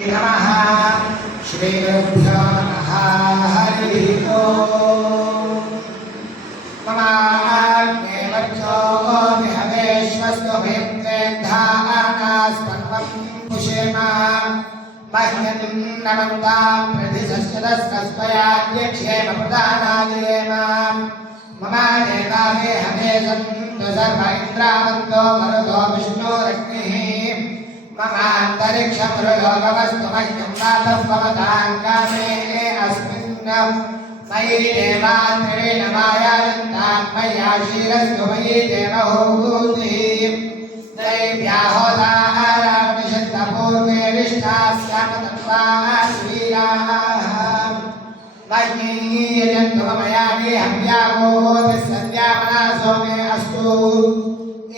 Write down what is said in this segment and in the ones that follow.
नमः श्रीगुरुभ्यो नमः हरिः ओम् ममाज्ञेवर्चो विहवेश्वस्तु भेद्धानास्पन्वं पुषेम मह्यं नमन्तां प्रतिशस्यदस्कस्त्वयाज्ञक्षेमप्रदानादेम मम देवावे हवेशं सर्व इन्द्रावन्तो मरुतो विष्णोरग्निः ममान्तरिक्षमरुलोकवस्तु मह्यं वातः पवतां कामे अस्मिन् मयि देवान्त्रेण मायाजन्तां मया क्षीरस्तु मयि देवहूतिः दैव्याहोदारावनिषत्तपूर्वे विष्टास्यामतत्त्वाश्रीराः मह्यीयजन्तु मया हव्यामोदिसन्ध्यामनासो मे अस्तु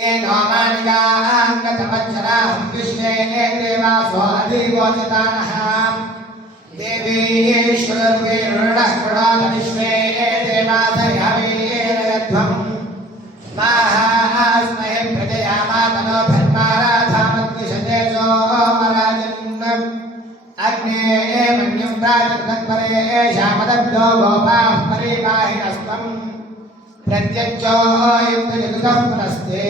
येनो मानिकाङ्गतमच्छराः विश्वे देवासो अधिवोचितानः देवीश्वरद्वैरुणः प्रणोद विश्वे देवासयावेरयध्वम् माहास्महे प्रजयामातनो भद्माराधामद्विषते सोमराजन् अग्ने मन्युं प्राजतत्परे श्यामदब्धो गोपाः परिपाहिनस्त्वम् प्रत्यक्षो युक्तजगतः पुनस्ते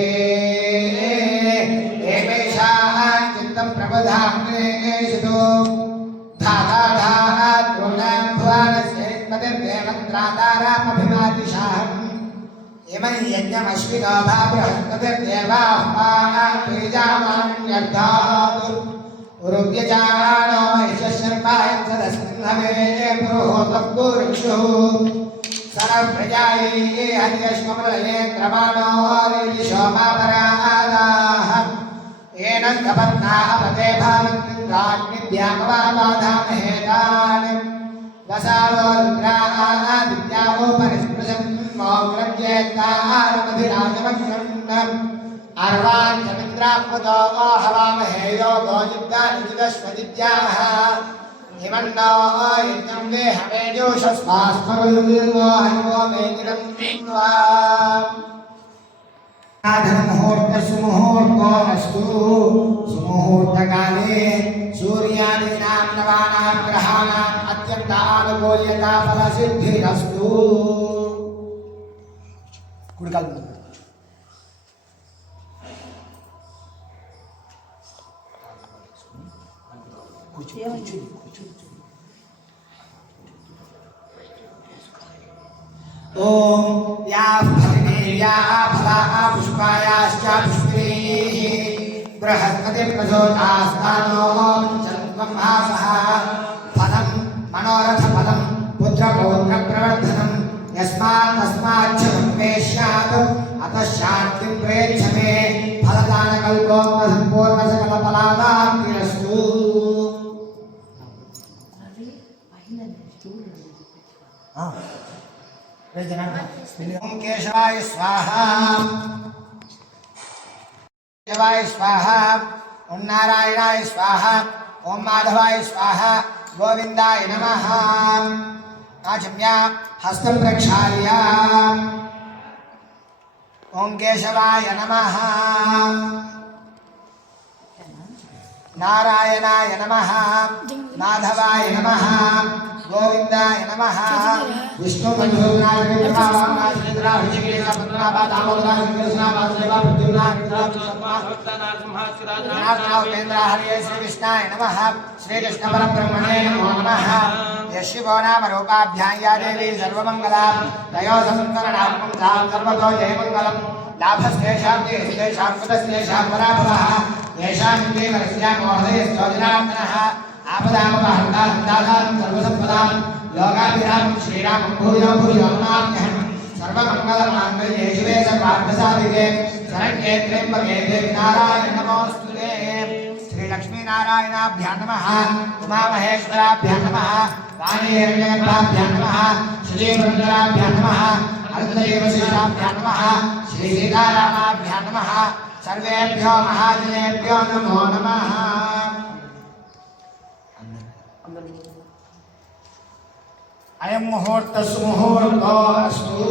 एवेषाः चित्तं प्रबधाग्नेषु धाताधात् प्रोणां भुवनस्यैत्मतिर्देवत्रातारामभिमातिशाहम् इमं यज्ञमश्विनो भा बृहस्पतिर्देवाः पानात्वेजामान्यर्थात् उरुव्यजानो महिषशर्मायं सदस्मिन् हवे पुरोहोतः पुरुक्षुः सरप्रजायै हरियश्वमलये क्रमाणो रिलिशोमापरादाः येन कपन्नापते भावन्निन्द्राग्निभ्यामवाधामहेतान् वसावो रुद्रादित्यावोपरिस्पृशन् मौग्रज्येत्तारमधिराजमक्षन् अर्वान् चमिन्द्रात्मतो हवामहे योगो युक्तानिजिदश्वदित्याः हिमन्नो यज्ञं वेहमेजोषस्वास्मरुर्वो हरिवो मेतिरं त्वा मुहूर्तसुमुहूर्तोऽस्तु सुमुहूर्तकाले सूर्यादीनां नवानां ग्रहाणाम् अत्यन्तानुकूल्यता फलसिद्धिरस्तु ओम याः फलिनेर्याः फलाः पुष्पायाश्च पुष्पिणीः बृहस्पतिप्रचोदास्तानो चन्द्रमासः फलं मनोरथफलं पुत्रपौत्रप्रवर्धनं यस्मात् तस्माच्च वेश्यात् अतः शान्तिं प्रेच्छ मे फलदानकल्पोत्तसम्पूर्णसकलफलादाप्तिरस्तु ओम केशवाय स्वाहा केशवाय स्वाहा ओम नारायणाय स्वाहा ओम माधवाय स्वाहा गोविंदाय नमः आचम्या हस्तं प्रक्षाल्य ओम केशवाय नमः नारायणाय नमः माधवाय नमः गोविंदाय नमः विष्णु हरे श्री विष्णाय नमः श्री कृष्ण परब्रह्मणे नमो नमः यशिवो नाम रूपाभ्यां या देवी सर्वमंगला तयो संकरणात्मं सर्वतो जयमंगलम् लाभस्तेषां देशेषां कुतस्तेषां पराभवः येषां देवरस्यां मोहदयश्चोदिनात्मनः आपदामपहर्ता हन्तादां सर्वसम्पदां लोकाभिरामं श्रीरामं भूयो भूयो नमाम्यहम् सर्वमङ्गलमाङ्गल्ये शिवे सर्वार्थसाधिके शरण्ये त्र्यम्बके देवी नारायण नमोऽस्तुते श्रीलक्ष्मीनारायणाभ्यां नमः उमामहेश्वराभ्यां नमः वाणीहिरण्यगर्भाभ्यां नमः श्रीवरुणराभ्यां नमः अनन्तदेवशिष्टाभ्यां नमः श्रीसीतारामाभ्यां नमः सर्वेभ्यो महाजनेभ्यो नमो नमः अयं मुहूर्त सुमुहूर्तो अस्तु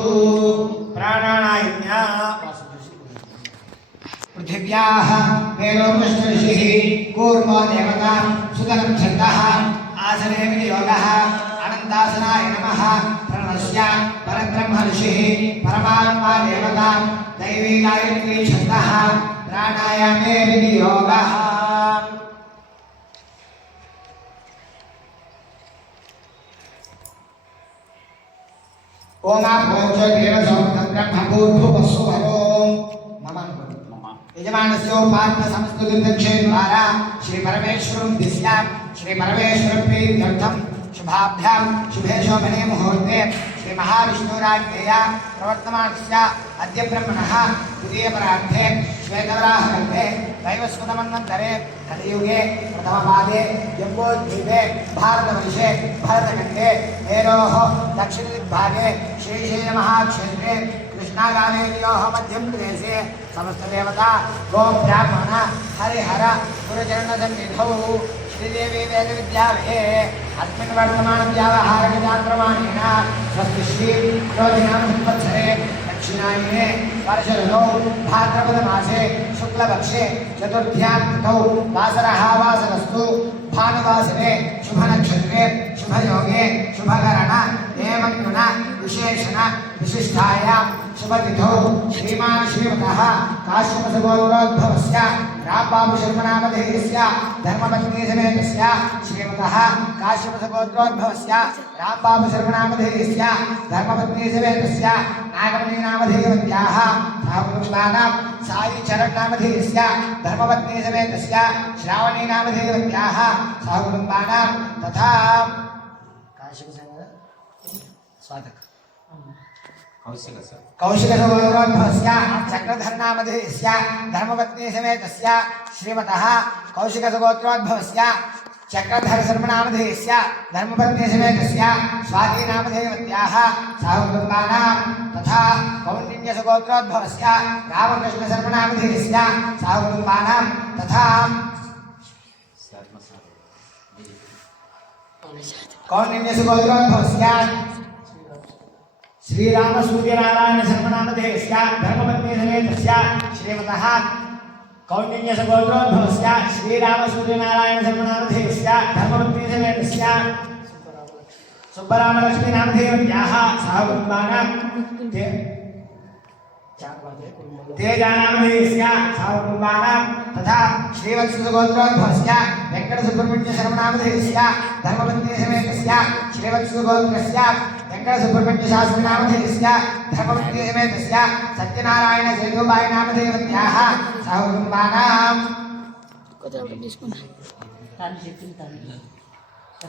प्राणानायज्ञ पृथिव्याः मेरोपृष्ठऋषिः कूर्मो देवता नूतनं छन्दः आसने विनियोगः अनन्तासनाय नमः प्रणस्य परब्रह्म ऋषिः परमात्मा देवता दैवी गायत्री छन्दः प्राणायामे विनियोगः ओम भोजो देव सौम्यं ब्रह्म भूर्भुवस्सुवरों नमः यजमानस्योपात्म संस्तुतिर्दक्षे द्वारा श्री परमेश्वरं दिश्या श्री परमेश्वर प्रीत्यर्थं शुभाभ्यां शुभे शोभने मुहूर्ते श्री महाविष्णुराज्ञया प्रवर्तमानस्य अद्य ब्रह्मणः द्वितीयपरार्धे श्वेतवराहकल्पे दैवस्मृतमन्वन्तरे कलियुगे प्रथमपादे जम्बूद्वीपे भारतवर्षे भरतखण्डे मेरोः दक्षिणदिग्भागे श्रीशैलमहाक्षेत्रे कृष्णागानेर्योः मध्यप्रदेशे समस्तदेवता गोब्राह्मण हरिहर गुरुचरणसन्निधौ श्रीदेवी वेदविद्यालये अस्मिन् वर्तमानव्यावहारिकजाप्रमाणेन स्वस्ति श्री क्रोधिनाम संवत्सरे दक्षिणायने वर्षऋतौ भाद्रपदमासे शुक्लपक्षे चतुर्थ्यां तिथौ वासरः वासरस्तु भानुवासरे शुभनक्षत्रे शुभयोगे शुभकरण एवं विशेषण विशिष्टायां शुभतिथौ श्रीमान् श्रीमतः काश्यपसगोत्रोद्भवस्य रामबाबुशर्मनामधेयस्य धर्मपत्नी समेतस्य श्रीमतः काश्यपसगोत्रोद्भवस्य रामबाबुशर्मनामधेयस्य धर्मपत्नी समेतस्य नागमणीनामधेयवत्याः साहुकुटुम्बानां सायीचरणनामधेयस्य धर्मपत्नी समेतस्य श्रावणीनामधेयवत्याः साहुकुटुम्बानां तथा स्वागत कौशिकसगोत्रोद्भवस्य चक्रधरनामधेयस्य धर्मपत्नी समेतस्य श्रीमतः कौशिकसगोत्रोद्भवस्य चक्रधरशर्मनामधेयस्य धर्मपत्नी समेतस्य स्वातीनामधेयवत्याः साहुकुटुम्बानां तथा कौण्डिन्यसगोत्रोद्भवस्य रामकृष्णशर्मनामधेयस्य साहुकुटुम्बानां तथा कौण्डिन्यसगोत्रोद्भवस्य श्रीराम सूर्यनारायण शर्मनामधेयस्य धर्मपत्नी समेतस्य श्रीमतः कौण्डिन्यसगोत्रोद्भवस्य श्रीराम सूर्यनारायण शर्मनामधेयस्य धर्मपत्नी समेतस्य सुब्बरामलक्ष्मीनामधेयवत्याः साहुकुटुम्बानां तेजानामधेयस्य साहुकुटुम्बानां तथा श्रीवत्सगोत्रोद्भवस्य वेङ्कटसुब्रह्मण्यशर्मनामधेयस्य धर्मपत्नी समेतस्य श्रीवत्सगोत्रस्य वेङ्कटसुब्रह्मण्यशास्त्रीनामधेयस्य धर्मपत्नी समेतस्य सत्यनारायण सेतुबाईनामधेयवत्याः साहुकुटुम्बानां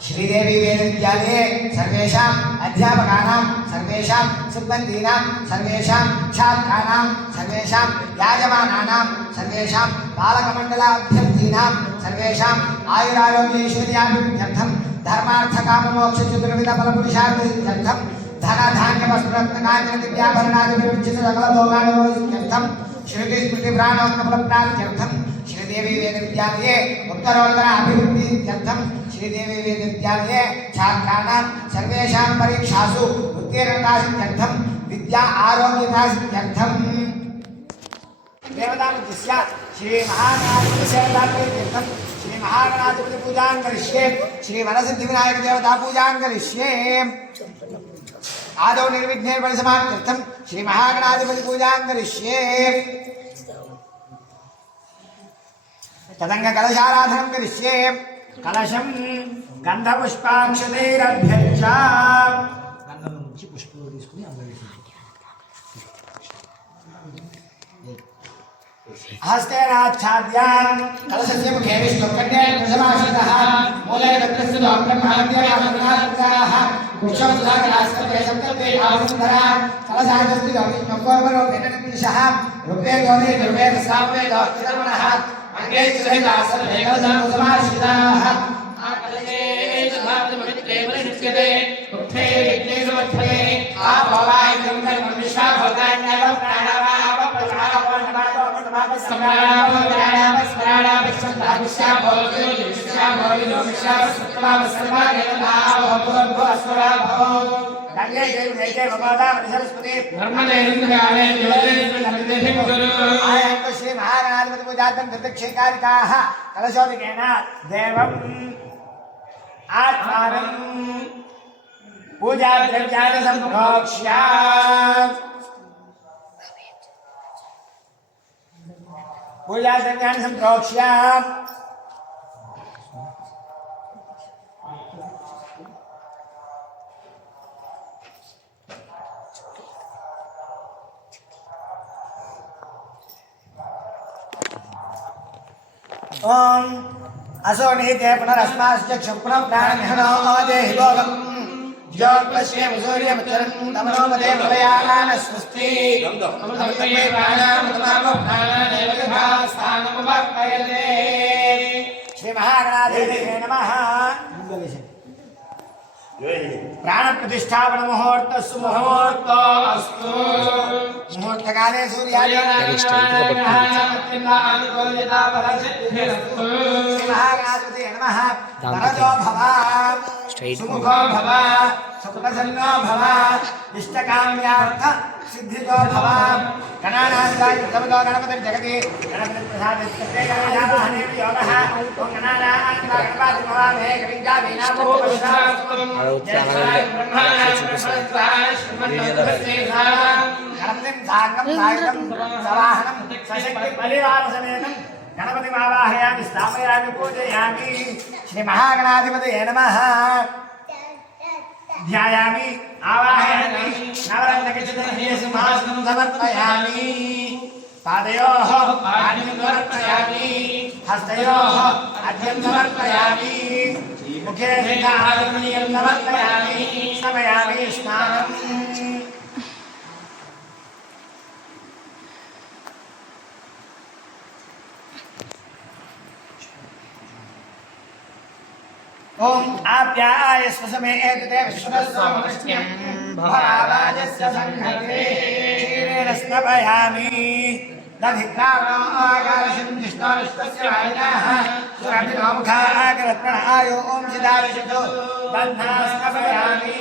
श्रीदेवी वेदविद्यालये सर्वेषाम् अध्यापकानां सर्वेषां सिब्बन्दीनां सर्वेषां छात्राणां सर्वेषां याजमानानां सर्वेषां पालकमण्डलाभ्यर्थीनां सर्वेषाम् आयुरारोग्यैश्वर्याभिवृद्ध्यर्थं धर्मार्थकाममोक्षचतुर्विधफलपुरुषार्थसिद्ध्यर्थं धनधान्यवस्त्ररत्नकाञ्चनदिव्याभरणादिभिरुचितसकलभोगानुभवसिद्ध्यर्थं श्रुतिस्मृतिप्राणोक्तफलप्राप्त्यर्थं श्रीदेवी वेदविद्यालये उत्तरोत्तर अभिवृद्धित्यर्थं श्रीदेवी वेदविद्यालये छात्राणां सर्वेषां परीक्षासु उत्तीर्णतासिद्ध्यर्थं विद्या आरोग्यतासिद्ध्यर्थं देवतामुद्दिश्य श्रीमहागणाधिपतिसेवाप्रीत्यर्थं श्रीमहागणाधिपतिपूजां करिष्ये श्रीवरसिद्धिविनायकदेवतापूजां करिष्ये आदौ निर्विघ्नेर्फलसमाप्त्यर्थं श्रीमहागणाधिपतिपूजां करिष्ये तदङ्गकलशाराधनं करिष्ये कलशं गन्धपुष्पाक्षतैरभ्यर्च्य गन्धं నుంచి పుష్పాలు తీసుకొని అందరికీ हस्तेनाच्छाद्यान् कलशस्य मुखे विष्णुकन्ये प्रसमाश्रितः मूले तत्रस्य ब्रह्माद्याः वृक्षोत्साहनास्ते सप्तते आहुन्दरा कलशास्ति विष्णुकोर्वरूपेण निर्दिशः रूपे गौरी द्रव्ये साम्वे दोस्तिरमणः अंगे सुरेदासन कलशं समाश्रिताः आकलये सुभावमवित्रे परिनिष्यते उक्थे यज्ञे समर्थये आभवाय ब्रह्मनिष्ठा भवतान्यव प्राणावाव प्रणावो कलशोदिकेन देवं आत्मानं पूजा द्रव्याणि सम्प्रोक्ष्य पूजा द्रव्याणि सम्प्रोक्ष्य ओम असो नीते पुनरस्मास्य क्षुप्नं प्राणनिहनो देहि भोगं ज्योतिष्यं सूर्यमचरं तमनोमदे भवयान स्वस्ति अमृतमे प्राणामृतमामो प्राणानेव यथा स्थानमुपक्ष्यते श्री महागणाधिपतये नमः प्राण प्रतिष्ठापन मुहूर्त सुमुहूर्त अस्तु मुहूर्त काले सूर्याय नमः वरदो भव सुमुखो भव सुप्रसन्नो भव इष्टकाम्यार्थ सिद्धितो भव गणानां तमतो गणपति जगति गणपति प्रसादस्य गणनामहने योगः ओम गणानां गणपति भवामे कविता वीणामो पश्चास्तम गणपतिं साङ्गं सायकं सवाहनं सशक्ति परिवार समेतं गणपतिं आवाहयामि स्थापयामि पूजयामि श्री महागणाधिपतये नमः ध्यायामि आवाहयामि नवरत्नखचितं सिंहासनं समर्पयामि पादयोः पाणिं समर्पयामि हस्तयोः अर्घ्यं समर्पयामि मुखे आगमनीयं समर्पयामि समयामि स्नानम् ओम आप्याय स्वसमेतते विश्वस्वमृष्ट्यं भावाजस्य संघते क्षीरेण स्नपयामि दधिक्रावणाकारशं जिष्णोष्टस्य वायिनः सुरभिनोमुखाकरत्प्रणहायो ओम सिदाविशतो बन्धा स्नपयामि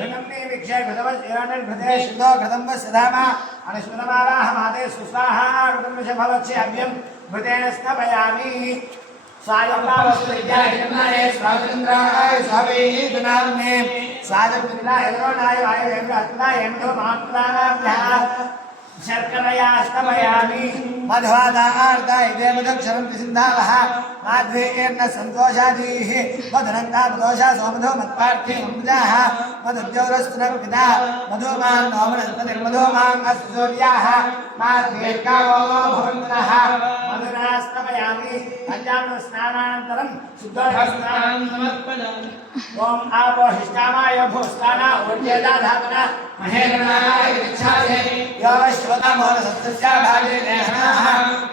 घृतं मे विक्षय घृतवस्योनिर्घृते शुद्धो घृतं वस्यधामा अनुस्मृतमावाहमादे सुस्वाहा घृतं विषभवत्स्य अभ्यं घृतेन स्नपयामि स्वायम्भावस्विद्याय स्वातन्त्राय स्वावेदनाम्ने स्वादपुत्राय रोणाय वायुवेन्द्राय एन्दो मात्राभ्यः शर्करया स्तमयामि मध्वादार्ताय देवदक्षरं सिन्धावः माध्वेर्न सन्तोषादीः मधुरन्ता मदोषा सोमधो मत्पार्थे ममुजाः मधुद्योरस्तुनर्पिता मधुमान् नोमनस्तनिर्मधुमान् अस्तुर्याः माध्वेर्कावो भवन्तः मधुरा स्तमयामि पञ्चामृत स्नानानन्तरं शुद्धस्नानं समर्पयामि ओम आपोहिष्टामाय भूस्ताना ऊर्जेदाधापना महेरणाय विच्छादे योश्वतमोरसत्तस्या भागे नेहनाः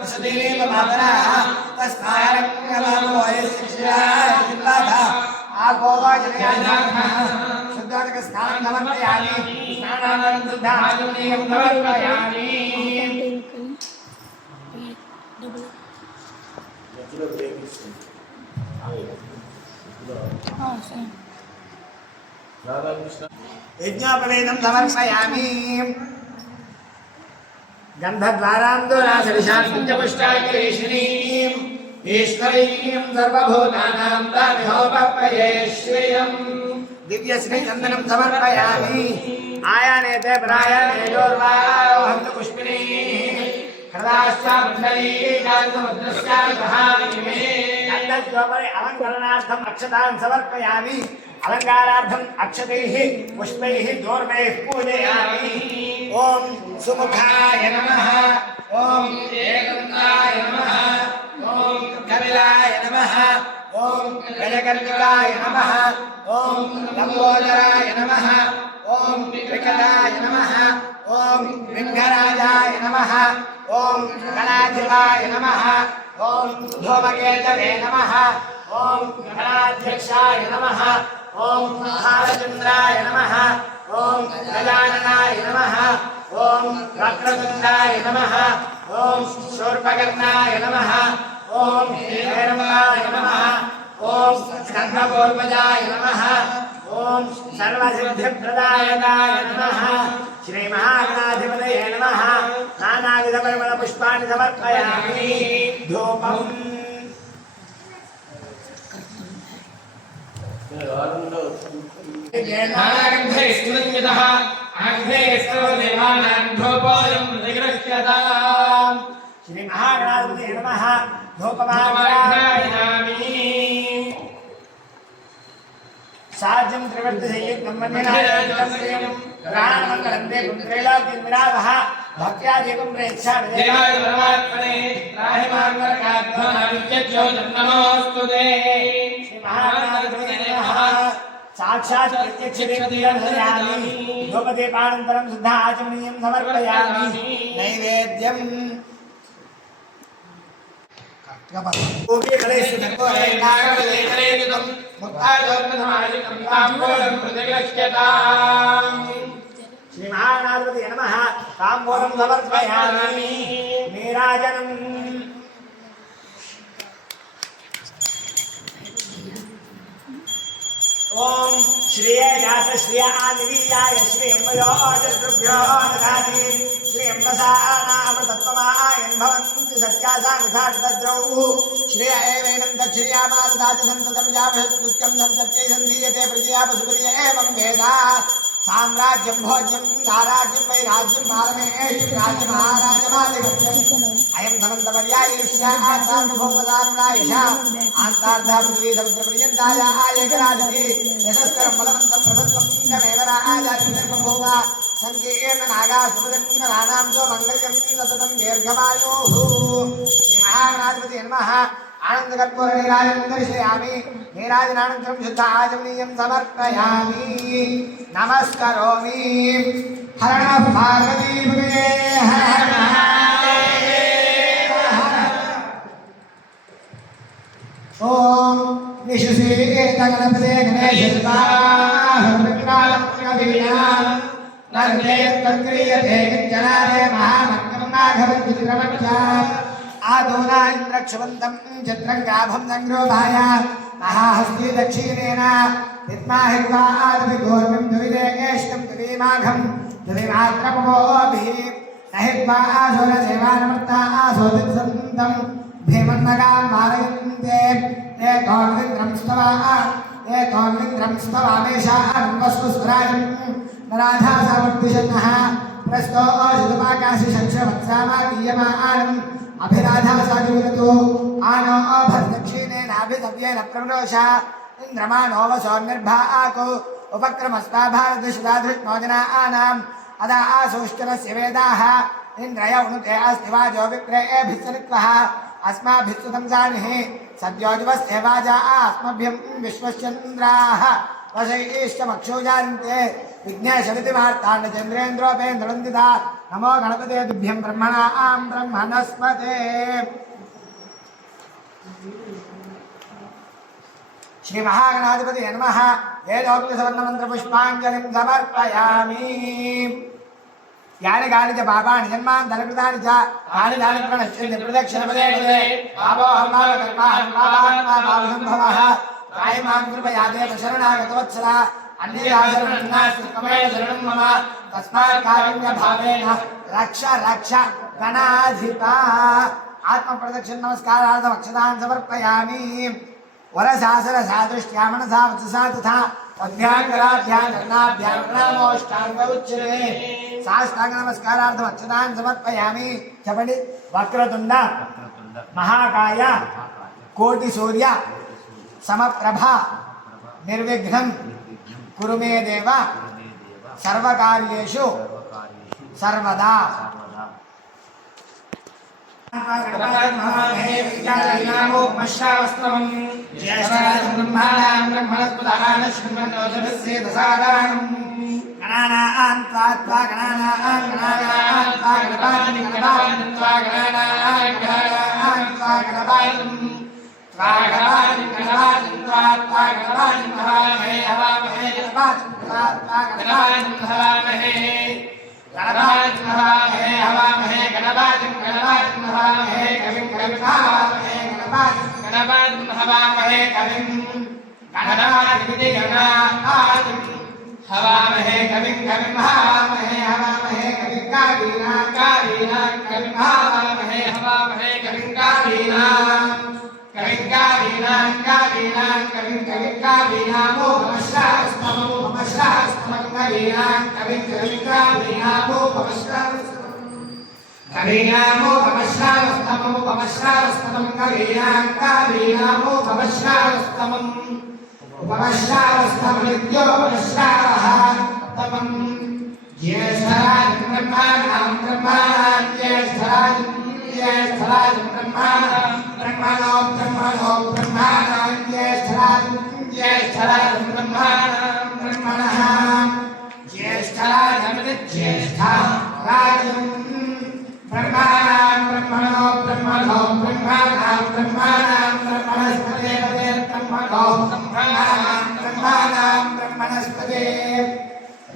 वसुदेव मातराः तस्मारङ्गमामोय शिक्षाय जिल्लाधा आपोवाजनयानाः शुद्धोदकस्नानं समर्पयामि स्नानानन्तरं शुद्धाचमनीयं समर्पयामि यज्ञोपवेदं समर्पयामि गन्धद्वारान्दोरासरिषां पञ्चपुष्टाकरेशिनीं ईश्वरीं सर्वभूतानां तामिहोपप्पये श्रियं दिव्यश्रीचन्दनं समर्पयामि आयानेते प्रायानेजोर्वाहं च पुष्पिणीः अलंकरणार्थम अक्षतान् समर्पयामि अलंकारार्थम अक्षतैः पुष्पैः दोर्वैः पूजयामि ओम सुमुखाय नमः ओम एकदन्ताय नमः ओम कपिलाय नमः ओम गजकर्णिकाय नमः ओम लंबोदराय नमः ओम विकटाय नमः ओम विघ्नराजाय नमः ओम गणाधिपाय नमः ओम धूमकेतवे नमः ओम गणाध्यक्षाय नमः ओम भालचंद्राय नमः ओम गजाननाय नमः ओम वक्रतुंडाय नमः ओम शूर्पकर्णाय नमः ओम हिरण्यवर्णाय नमः ओम स्कंदपूर्वजाय नमः ओम सर्वसिद्धिप्रदायकाय नमः श्री महागणाधिपतये नमः नानाविधपरिमलपुष्पाणि समर्पयामि धूपम् श्री महागणाधिपति नमः धूपमाघ्रायामि साज्यं त्रिवर्तयेत्तं मन्यनायं प्राणमङ्गलं ते पुत्रैलोक्यमिरावः भक्त्या दीपं प्रेच्छामि देवाय परमात्मने त्राहि मार्गकात्मनाविद्यो नमोस्तुते श्री महागणाधिपति नमः साक्षात् प्रत्यक्षदेवतीयं धूपदीपानन्तरं शुद्ध आचमनीयं समर्पयामि नैवेद्यम् ओके गणेश को नागलेकलेकं मुक्ताजोन्नमायिकं ताम्बूलं प्रतिगृह्यताम् श्री महागणाधिपति नमः ताम्बूलं समर्पयामि नीराजनम् ओम श्रिय जात श्रिय आनिवीयाय श्री अम्बयोजद्रुभ्यो ददाति श्री अम्बसानामृतत्वमायन् भवन्ति सत्यासा निधातद्रौ श्रिय एवैनं दक्षिण्यामा ददाति सन्ततं याभ्यस्कृत्यं सन्तत्यै सन्धीयते प्रजया पशुपर्य एवं वेदा साम्राज्यं भोज्यं नाराज्यं वैराज्यं पारमेष्टिं राज्यमहाराजमाधिपत्यम् अयं समन्तपर्यायिष्यासार्वभौमसाम्रायिष आन्तार्धापृथ्वी समुद्रपर्यन्ताय आयकरादिति यशस्करं बलवन्तं प्रभुत्वं तमेव राजातिर्भूव सङ्कीर्णनागा सुभदन्नानां सो मङ्गल्यं सततं दीर्घमायुः श्रीमहागणाधिपति नमः आनंदकर्पूर नीराजनं दर्शयामि नीराजनानन्तरं शुद्ध आचमनीयं समर्पयामि नमस्करोमि हर नमः पार्वतीपतये हर हर महादेव ओम निशुसीतगणपते गणेशस्वाहारविघ्नालक्ष्मीनां नर्दयत्तक्रियते किञ्चनादे महामग्नं नाघवञ्चित्रमक्षाम् आदोना इंद्रक्षवन्तं चन्द्रङ्गाभं नङ्ग्रोभाय महाहस्ती दक्षिणेन विद्माहित्वा आदिभिघोर्मिं द्विदेकेष्टं द्विमाघं द्विमात्रपवोभिः नहित्वा आसुरसेवानमर्ता आसोदित्सन्तं भीमन्नगां मारयन्ते ते कौन्विन्द्रं स्तवामेषान्वस्वस्वराजं नराधासावर्तिषन्नः प्रस्तो शुतुपाकाशिषक्षवत्सामाकीयमानम् अभिराधासाजुविरतो आनो भरदक्षिणेनाभितव्येन प्रवरोष इन्द्रमानो वसोर्निर्भाको उपक्रमस्ता भारतशुदाधृष्णो जनानाम् अदा आसोष्टरस्य वेदाः इन्द्रय उनुते अस्ति वाजो विक्रयेभिस्सरित्वः अस्माभिस्तुतं जानिः सद्योजुवस्य वाजा अस्मभ्यं विश्वस्यन्द्राः वशैश्चमक्षोजान्ते विघ्नेशमिति मार्ताण्डचन्द्रेन्द्रोपेन्द्रवन्दिता नमो गणपते तुभ्यं ब्रह्मणां ब्रह्मणस्पते श्री महागणाधिपति नमः वेदोक्तसवर्णमन्त्रपुष्पाञ्जलिं समर्पयामि यानि कानि च पापानि जन्मान्तरकृतानि च तानि तानि प्रणश्यन्ति प्रदक्षिणपदे पदे पापोऽहं पापकर्माहं पापात्मा पापसम्भवः कायमां कृपया देव शरणागतवत्सला अन्यशरणं नास्ति त्वमेव शरणं मम तस्मात् कारुण्यभावेन रक्ष रक्ष गणाधिपा आत्मप्रदक्षिण नमस्कारार्थम् अक्षतान् समर्पयामि वरशासनसादृष्ट्या मनसा वचसा तथा पद्भ्यां कर्णाभ्यां प्रणामोष्टाङ्ग उच्यते साष्टाङ्ग नमस्कारार्थम् अक्षतान् समर्पयामि चपडि वक्रतुण्ड महाकाय कोटिसूर्य समप्रभा निर्विघ्नं कुरु मे देव सर्वकार्येषु सर्वदा कविं कवीनां कविं कवीनामोपमश्रावस्तमं कवीनां कविं कवीनामोपमश्रावस्तमं कवीनामोपमश्रावस्तमम् उपमश्रावस्तमनित्योपमश्रावः तमं ज्येष्ठराजं ब्रह्माणां ज्येष्ठराजं ब्रह्माणां ज्येष्ठराजं ब्रह्मणः ज्येष्ठराजं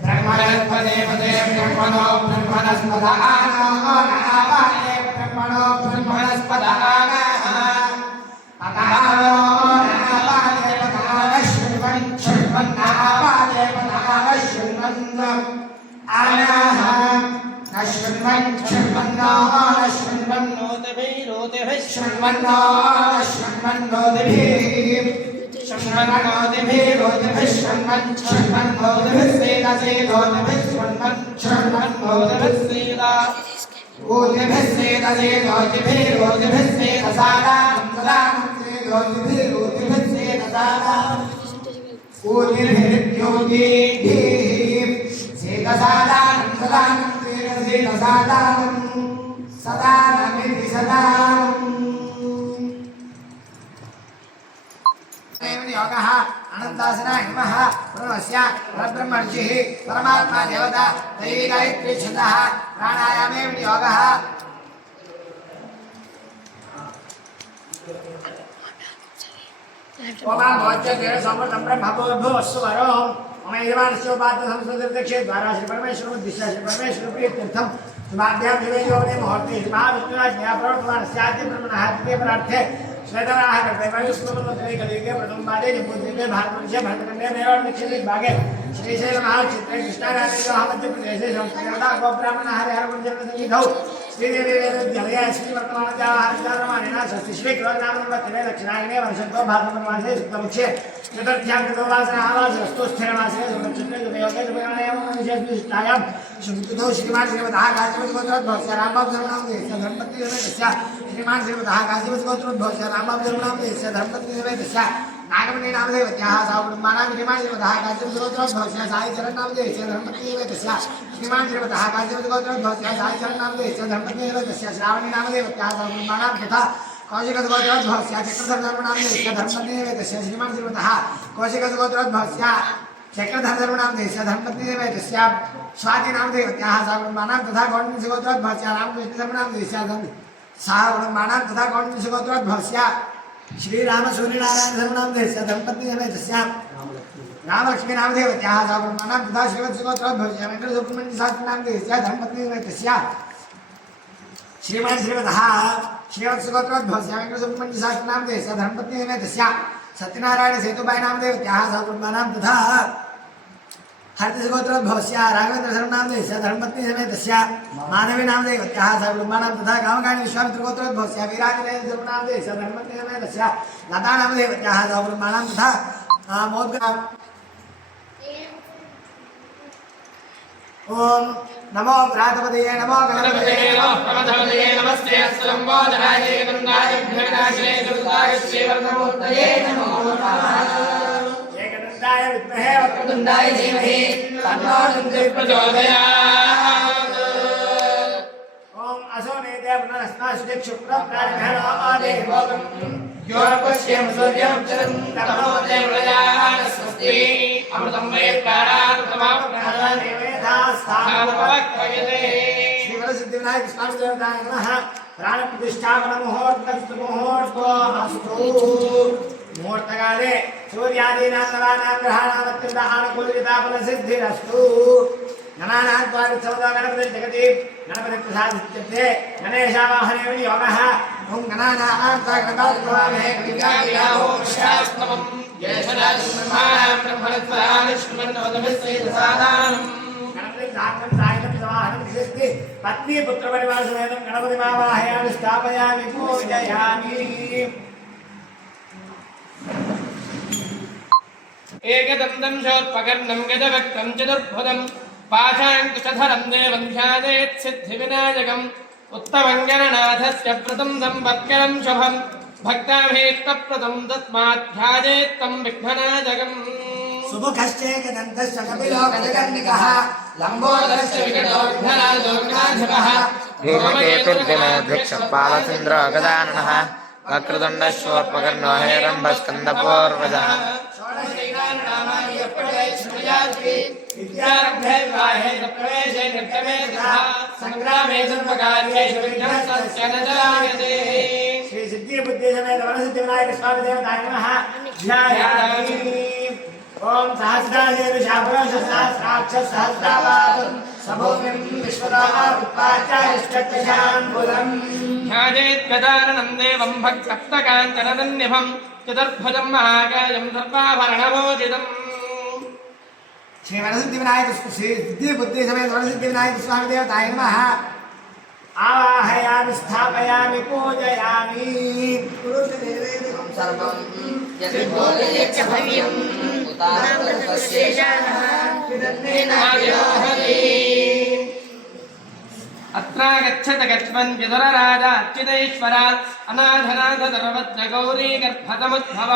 ब्रह्मणो ब्रह्मणस्पते ब्रह्मणो ब्रह्मणस्पद आवाये ब्रह्मणो ब्रह्मणस्पद योगः अनन्तासनाय नमः प्रणवस्य परब्रह्मर्षिः परमात्मा देवता दैवी गायत्री छन्दः प्राणायामे योगः ओमा भोज्य देव समृतं ब्रह्मभूर्भुवस्सु वरों मम यजमानस्य उपात्त संस्कृतदक्षे द्वारा श्री परमेश्वर उद्दिश्य श्री परमेश्वर प्रीत्यर्थं शुभाभ्यां दिवेयोगे मुहूर्ते महाविष्णुराज न्यायप्रवर्तमानस्याद्य ब्रह्मणः द्वितीय परार्थे श्वेतवराह करते वायुस्मृतमोत्तरे कलियुगे प्रथमपादे जम्बूद्वीपे भारतवर्षे भरतखण्डे मेवाड़दक्षिणे भागे श्रीशैलमहाक्षेत्रे कृष्णारायणयोः मध्यप्रदेशे संस्कृतकर्ता गोब्राह्मणः हरिहरपुञ्जन्मसंविधौ श्रीदेवी वेदविद्यालये श्रीवर्तमानजाहारमाणेन षष्ठिश्रीकृतनामनवतिने दक्षिणायने वर्षतो भाद्रपदमासे शुक्लपक्षे चतुर्थ्यां कृतोवासनावासरस्तु स्थिरमासे सुरक्षिते जुगयोगे जुगयानयां विशेषविशिष्टायां शुभतिथौ श्रीमान् श्रीमतः काशीपतिगोत्रोद्भवस्य रामबाबुधर्मनामधेयस्य धर्मपतिसमेतस्य श्रीमान् श्रीमतः काशीपतिगोत्रोद्भवस्य रामबाबुधर्मनामधेयस्य धर्मपतिसमेतस्य नागमणि नामदेवत्याः सावकुटुम्बानां श्रीमान् श्रीमतः काशीपतिगोत्रोद्भवस्य साईचरणनामधेयस्य धर्मपतिसमेतस्य श्रीमान् श्रीमतः काशीपतिगोत्रोद्भवस्य साईचरणनामधेयस्य धर्मपतिसमेतस्य श्रावणी नामदेवत्याः सावकुटुम्बानां तथा कौशिकगोत्रोद्भवस्य चक्रधर्मनामधेयस्य धर्मपतिसमेतस्य श्रीमान् श्रीमतः कौशिकगोत्रोद्भवस्य चक्रधर्मनामधेयस्य धर्मपतिसमेतस्य स्वाति नामदेवत्याः सावकुटुम्बानां तथा कौण्डिन्यगोत्रोद्भवस्य रामकृष्णधर्मनामधेयस्य सावकुटुम्बानां तथा कौण्डिन्यगोत्रोद्भवस्य श्रीरामसूर्यनारायण धर्मनामधेयस्य धर्मपतिसमेतस्य रामलक्ष्मी नामदेवत्याः सावकुटुम्बानां तथा श्रीवत्सगोत्रोद्भवस्य वेङ्कटसुब्रह्मण्यशास्त्रीनामधेयस्य धर्मपतिसमेतस्य श्रीमान् श्रीमतः श्रीवत्सगोत्रोद्भवस्य वेङ्कटसुब्रह्मण्यशास्त्रीनामधेयस्य धर्मपतिसमेतस्य सत्यनारायण सेतुबाई नामदेवत्याः सावकुटुम्बानां तथा हरितगोत्रोद्भवस्य राघवेन्द्र धर्मनामधेयस्य धर्मपत्नीसमेतस्य माधवी नामदेवत्याः सावकुटुम्बानां तथा कामकाणी विश्वामित्रगोत्रोद्भवस्य वीरांजनेय धर्मनामधेयस्य धर्मपत्नीसमेतस्य लता नामदेवत्याः सावकुटुम्बानां तथा मोदगा ओम नमो व्रातपदये नमो गणपतये नमो प्रमथपदये नमस्ते अस्त्रंबोधनाय गंगाय घृणाशे दुर्गाय श्रीवर्धमूर्तये नमो नमः एकदन्ताय विद्महे वक्रतुण्डाय धीमहि तन्नो दन्तिः प्रचोदयात् ओम असो नेते पुनरस्मासुदे शुक्रप्रार्थना आदेवोगं योरपश्यं सूर्यं चन्द्रमो देवयाः स्वस्ति अमृतं वेत्कारामृतमापनादेवे श्रीवरसिद्धिविनायक स्वामी देवताय नमः प्राणप्रतिष्ठापन मुहूर्तस्तु मुहूर्तकाले सूर्यादीनां नवानां ग्रहाणां अत्यन्त आनुकूल्यताफलसिद्धिरस्तु गणानां त्वादित्सवतो गणपतिं जगति गणपतिप्रसादित्यर्थे गणेशावाहने विनियोगः ॐ गणानां त्वा गणपतिर्भवामहे कविताकिलाहोशास्तमं ज्येष्ठराजं ब्रह्माणां ब्रह्मणस्पदाविष्णुमन्नोतमिस्त्रीप्रसादानम् पत्नी पुत्र परिवार समेत गणपति मावाहयामि स्थापयामि पूजयामि एकदन्तं शोर्पकर्णं गजवक्त्रं चतुर्भुजं पाशाङ्कुशधरं देवं ध्यायेत् सिद्धिविनायकम् उत्तमं गणनाथस्य व्रतं संवत्करं शुभं भक्ताभीष्टप्रदं तस्मात् ध्यायेत् तं विघ्ननायकम् सुमुखश्चेकदन्तश्च कपिलो गजकर्णिकः लम्बोदरश्च विकटो विघ्नराजो गणाधिपः धूमकेतुर्जनाध्यक्षः पालचन्द्रो गजाननः वक्रतुण्डश्वोर्पकर्णो हेरम्बस्कन्दपूर्वजः संग्रामे सर्वकार्येषु विघ्नस्तस्य न जायते। श्री सिद्धि बुद्धि समेत वरसिद्धि विनायक स्वामी देवताय नमः। ध्यायामि। ओम सहस्राशीर्षा पुरुष सहस्राक्ष सहस्रापाद सबोमिं विश्वदाः उत्पाच्यष्टकशाम्बुलम् ध्यायेत् गजाननं देवं भक्तकाञ्चनदन्निभं चतुर्भुजं महाकायं सर्वाभरणभूषितम्। श्री वरसिद्धि विनायक श्री सिद्धि बुद्धि समेत वरसिद्धि विनायक स्वामी देवताय नमः। आवाहयामि स्थापयामि पूजयामि पुरुषदेवेदं सर्वं यद्बोधयेच्च भव्यम् उतारतस्येषानः किदन्नेनाभिरोहति अत्रागच्छत गच्छन् विदुरराजा अच्युतेश्वर अनाथनाथ सर्वत्र गौरी गर्भतमुद्भव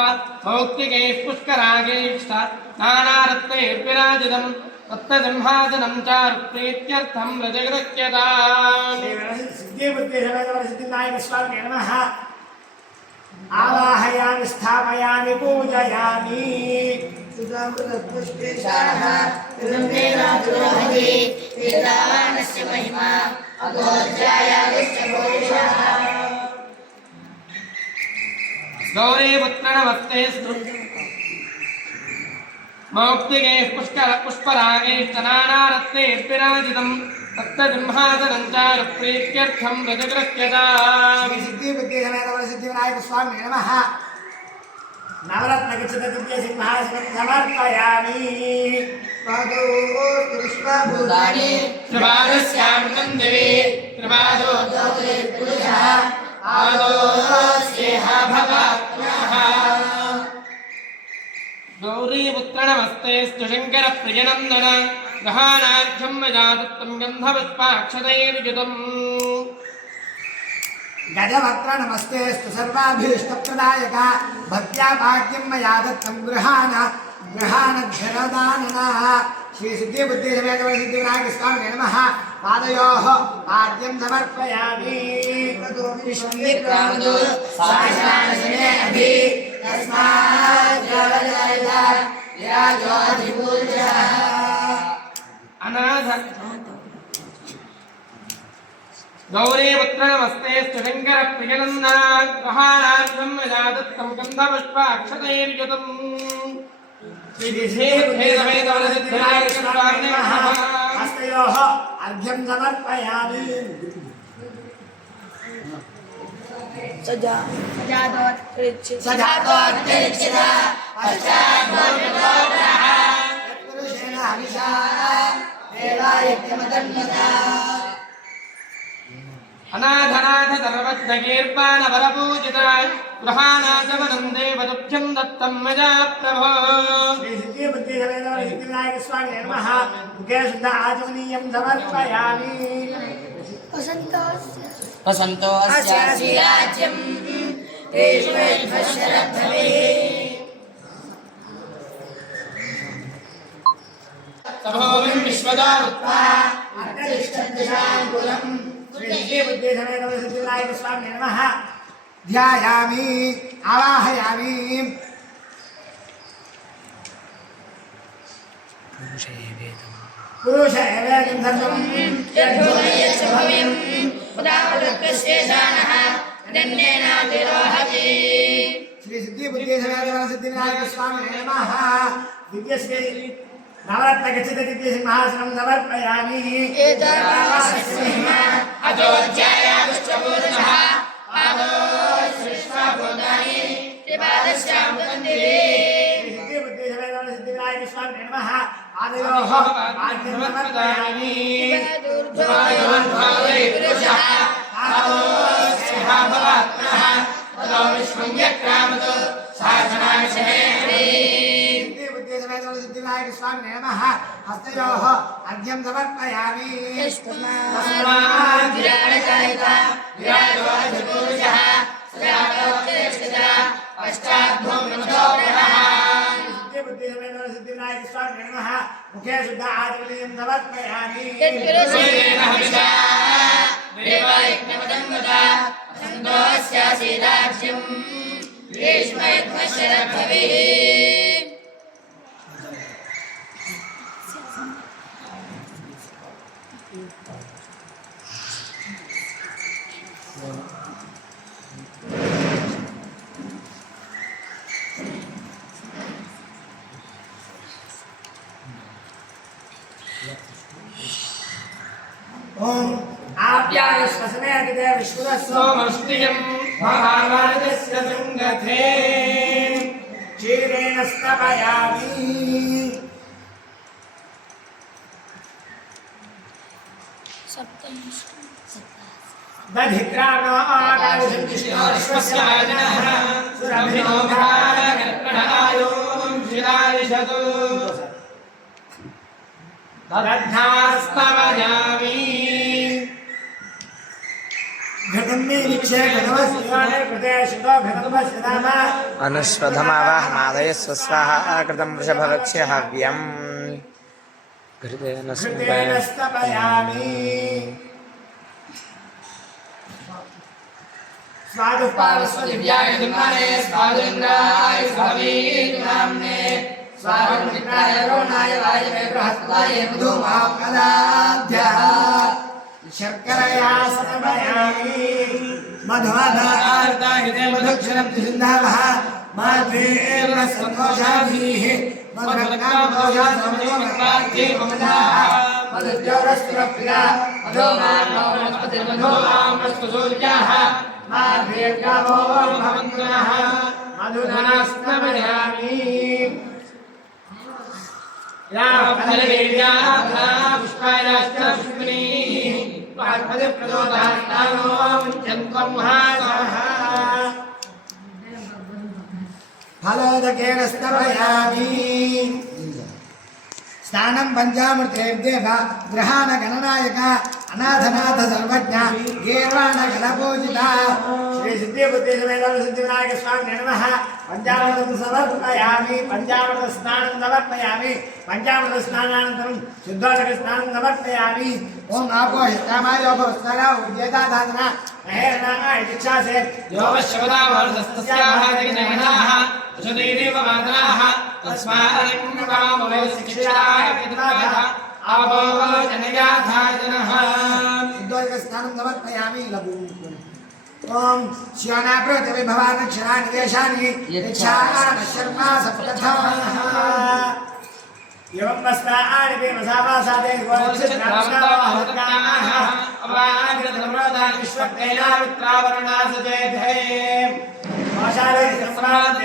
मौक्तिकैः पुष्करागैश्च नानारत्नैर्विराजितम् रत्नसिंहासनं चारुप्रीत्यर्थं रजगृह्यताम्। सिद्धि बुद्धि समेत वरसिद्धि विनायक स्वामी नमः। आवाहयामि स्थापयामि पूजयामि सुधामृतपुष्पेशानः कृदन्नेनाभिरोहति वेदावानस्य महिमा अघोर्जायागस्य भोजः गौरीपुत्रणमस्तेस्तु मौक्तिकैः पुष्परागैश्च नानारत्नैर्विराजितम् तत्तसिंहासनं चारुप्रीत्यर्थं रजगृह्यताम्। सिद्धि बुद्धि समेत वरसिद्धि विनायक स्वामी नमः। नवरत्नगच्छत दिव्य सिंहासनं समर्पयामि पादौ पुष्पभूतानि त्रिपादस्यामृतं दिवि त्रिपादो पुरुषः आदो स्नेह भवत्पुनः गौरीपुत्रणमस्तेस्तु शङ्करप्रियनन्दन गहानाख्यं मया दत्तं गन्धपुष्पाक्षतैर्युतम्। गजवक्त्र नमस्तेस्तु सर्वाभीष्टप्रदायक भक्त्या भाग्यं मया दत्तं गृहाणक्षरदाननः। श्री सिद्धि बुद्धि समेत वरसिद्धि विनायक स्वामी नमः। पादयोः पाद्यं समर्पयामि विश्वमित्रामदो साक्षानसने अभि तस्मात् जगदयिता विराजोऽधिपूज्यः अनाथ गौरीपुत्रणमस्तेस्तु शङ्करप्रियनन्दन गहानाख्यं मया दत्तं गन्धपुष्पाक्षतैर्युतम्। हस्तयोः अर्घ्यं समर्पयामि सजातोत्तरिक्षिता पश्चाद्भोर्भोर्नः पुरुषेण हविषा देवायज्ञमदन्यता अनाथनाथ सर्वज्ञकीर्पानवरपूजिता गृहाणाचमनं देवदुभ्यं दत्तं मया प्रभो। श्री सिद्धि बुद्धि समेत वरसिद्धि विनायक स्वामी नमः। मुखे शुद्ध आचमनीयं समर्पयामि वसन्तो अस्यासि राज्यं तेषु सभोमिं विश्वदावृत्ता अन्तरिक्षदिशाङ्कुलम् श्री सिद्धि बुद्धि समेत वरसिद्धि विनायक स्वामी नमः। ध्यायामि आवाहयामि पुरुष एवेदं धर्मं यद्बोधयेच्च भव्यम् उदाहृतस्येषानः दन्नेनाभिरोहति श्री सिद्धि बुद्धि समेत वरसिद्धि विनायक स्वामी नमः। दिव्यस्य नवरत्न गच्छति दिव्य सिंहासनं समर्पयामि एतावानस्य महिमा अघोर्जायागस्य भोजः आदो विश्वभूतानि त्रिपादस्यामृतं दिवि सिद्धि बुद्धि समेत वरसिद्धि विनायक स्वामी नमः। आदयोः पाद्यं समर्पयामि पुरुषः आदो स्नेह भवत्पुनः ततो विश्वं व्यक्रामतो शासनाशने सिद्धि बुद्धि हस्तयोः अर्घ्यं समर्पयामि तस्मात् विराजकायिता विराजो पुरुषः सदावत्तिष्ठति पश्चात् भूमिमधोग्रहः सिद्धिविनायक स्वामी नमः मुखे शुद्ध आचमनीयं समर्पयामि यत्पुरुषेण हविषा देवायज्ञपदं वदा सन्तोष्यासीदाज्यं ग्रीष्मयज्ञशरद्भविः ओम आप्याय स्वसने अतिदे विश्वस्य सोमस्तियं महाराजस्य संगते क्षीरेण स्तपयामि दधित्राणो विश्वस्याजनः सुरभिनोभागर्पणायो शिरायशतु दध्नास्तमयामि घटं मे निक्षे घटवस्याने कृते शितो घटवस्य नाम अनुस्वधमावाहमादयस्व स्वाहा कृतं वृषभवक्ष्य हव्यम् घृतेन कृतेन स्तपयामि स्वादुपावस्वदिव्याय दिव्याय स्वादेन्द्राय स्वावीनाम्ने स्वारुणाय रोणाय वायवे बृहस्पताय मधुमापदाभ्यः शर्करया स्तपयामि मधुमादार्दाहिते मधुक्षरं सिन्धावः माध्वेर्न सन्तोषाभिः मधुरकामदोषासमयोमकार्थे ममदाः मधुद्योरस्त्रप्रिया मधोमानोस्मतिर्मधोमामस्तुसूर्याः माध्वेर्गावो भवन्तुनः मधुधनास्तमयामि या फलवीर्याः पुष्पायाश्च पुष्पिणीः पार्वतीप्रचोदयान्तानो मुञ्चन्त्वं महासः फलोदकेन स्तपयामि स्नानं पञ्चामृतेर्देव ग्रहाण गणनायक अनाथनाथ सर्वज्ञ गीर्वाण गणपूजिता श्री सिद्धिबुद्धि समेत सिद्धिविनायक स्वामी नमः पंचामृतं समर्पयामि पंचामृत स्नानं समर्पयामि पंचामृत स्नानानन्तरं शुद्धोदक स्नानं समर्पयामि ओम आपो हितामाय उपस्तारा उद्यता दातना महेरणाय दीक्षासे योगशबदावर्धस्तस्याः जगजगनाः सुधीरेव मातराः तस्मादिन्नकामवे शिक्षाय विद्वाः आवो जनयाधाजनः शुद्धोदक स्नानं समर्पयामि लघु ओम श्यानाप्रति भवान् क्षराणि देशानि यच्छान शर्मा सप्तथाः एवं वस्त्राणि वेमसावासादे गोचित्रावताः अवाग्रधर्मदान विश्वक्तैलावित्रावरणासजेधे आशाले सम्राट्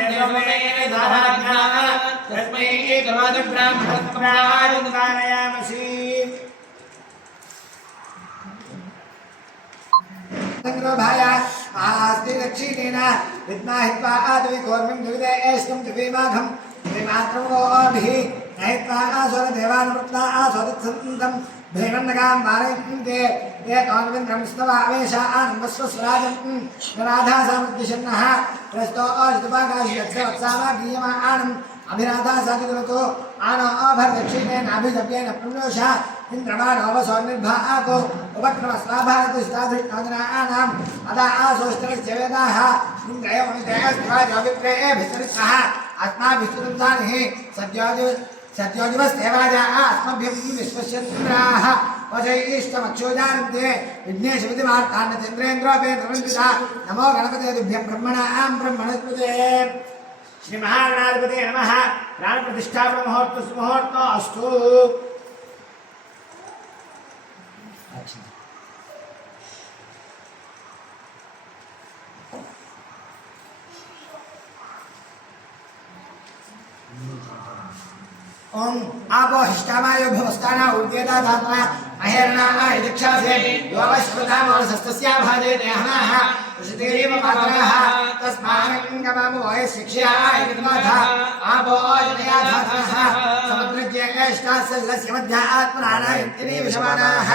धारणा तस्मै ब्राह्मणस्मृणायनयामसि भाया आस्ति दक्षिणेन विद्माहित्वा आदवि कौर्मिं दुविदे एष्टं दिविमाघं दिविमात्रमोभिः नहित्वा आसोर देवानुवृत्ता आसोदत्सन्तं भैरन्नगां वारयन्ते ये तौन्विन्द्रं स्तवावेशा आनन्दस्वस्वराजं गणाधा सामृद्धिशन्नः प्रस्तो अजितपाकाशियत्सवत्सामा गीयमा आनम् अभिराधा साधितो आनो अभरदक्षिणेन अभिजप्येन प्रम्योषा इन्द्रमाणो वसोन्निर्भाको उपक्रमस्वाभारतस्ताधृष्टादनानाम् अदा आसोष्टरस्य वेदाः इन्द्रयोनितेऽस्त्वाजोभिप्रेभिसरितः अस्माभिस्तुतानिः सत्योजिवस्तेवाजा अस्मभ्यं विश्वस्यन्द्राः वजैष्टमक्षोजानन्ते विघ्नेशविधिमार्तान्नचन्द्रेन्द्रोपेन्द्रवन्दिता नमो गणपतिभ्यं ब्रह्मणां ब्रह्मणस्पते श्री महागणाधिपते नमः प्राण प्रतिष्ठापन मुहूर्त सुमुहूर्त अस्तु ओम आपो हिष्टामायो भवस्ताना उद्येता धात्रा हेरणाय दक्षासे योगश्रुतामोरसस्तस्या भाजे देहनाः ऋषिदेव पात्राः तस्मान्गमामो शिक्षयाय विद्माथा आपो जनयाधातः समुद्रज्येष्टासल्लस्य मध्या आत्मनारायणिनी विषमानाः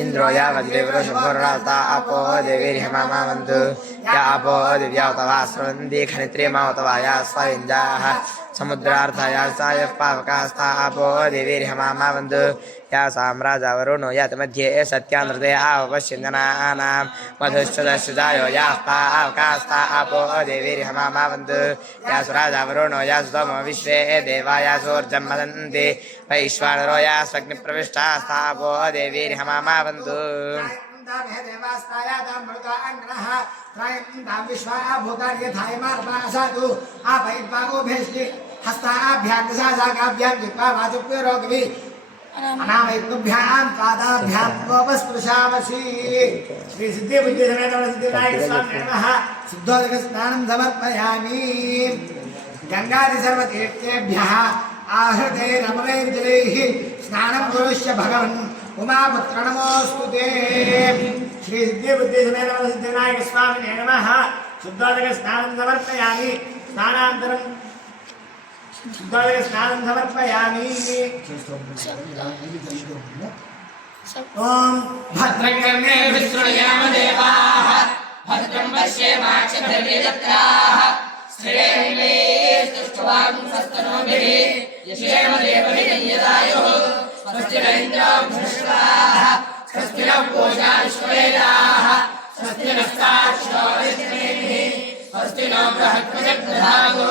इंद्रो यावद्विवृषभुर्राता आपो देवीर्हमावन्तु या आपो दिव्यावतवास्रवन्ति खनित्रीमावतवाया स्वविञ्जाः समुद्रार्थया सायः पावकास्था आपो देवीर्हमावन्तु या साम्राजावरुणो यात मध्ये सत्यानृते आवपश्यन्दनानां मधुश्चदश्चुजायो याः पावकास्था आपो देवीर्हमावन्तु या सुराजावरुणो या सुतमो विश्वे देवा या सूर्यं मदन्ति वैश्वानरो या स्वग्निप्रविष्टास्था आपो देवीर्हमावन्तु अनामयभ्यां पादाभ्यां गोपस्पृशामसि श्री सिद्धि बुद्धि समेत सिद्धिविनायक स्वामी नमः सिद्धोदक स्नानं समर्पयामि गंगादि सर्वतीर्थेभ्यः आहृतैरमलैर्जलैः स्नानं कुरुष्य भगवन् उमापुत्र नमोऽस्तु ते श्री सिद्धि बुद्धि समेत सिद्धिविनायक स्वामी नमः सिद्धोदक स्नानं समर्पयामि स्नानान्तरं स्नानं समर्पयामि ओम भद्रं कर्णेभिः शृणुयाम देवाः भद्रं पश्येमाक्षभिर्यजत्राः स्थिरैर्वेष्टुष्टवांसस्तनोभिः यशेम देवभिर्यदायुः स्वस्ति न इन्द्रो बृहस्पतिः स्वस्ति नः पूषा विश्ववेदाः स्वस्ति नस्तार्क्ष्यो अरिष्टनेमिः स्वस्ति नो बृहस्पतिर्दधातु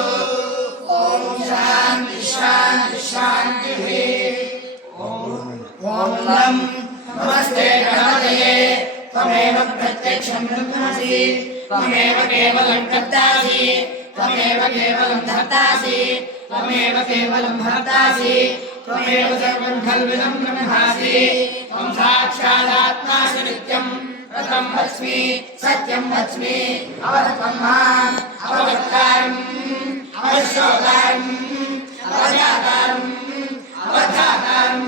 ओम शांति शांति शांति ओम नमस्ते गणपतये त्वमेव प्रत्यक्षं ब्रह्मासि त्वमेव केवलं कर्तासि त्वमेव केवलं धर्तासि त्वमेव केवलं भर्तासि त्वमेव सर्वं खल्विदं ब्रह्मासि त्वं साक्षादात्मासि नित्यं रतं वच्मि सत्यं वच्मि अवगतं माम् अवगतारम् अवश्योतारम् अवजातारम् अवधातारम्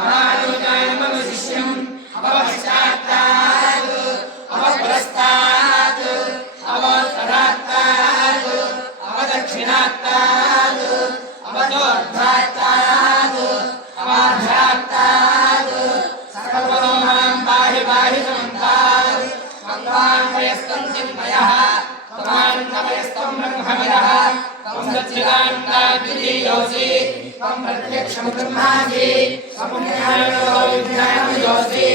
अवालोकायम् अवशिष्यम् अवपश्चात्तात् अवपुरस्तात् अवोत्तरात्तात् अवदक्षिणात्तात् अवतोर्ध्वात्तात् अवाध्यात्तात् सर्वतो मां पाहि पाहि समन्तात् त्वं चिन्मयः त्वमानन्दमयस्त्वं ब्रह्मविदः त्वं सच्चिदानन्दाद्वितीयोऽसि त्वं प्रत्यक्षं ब्रह्मासि त्वं ज्ञानमयोऽसि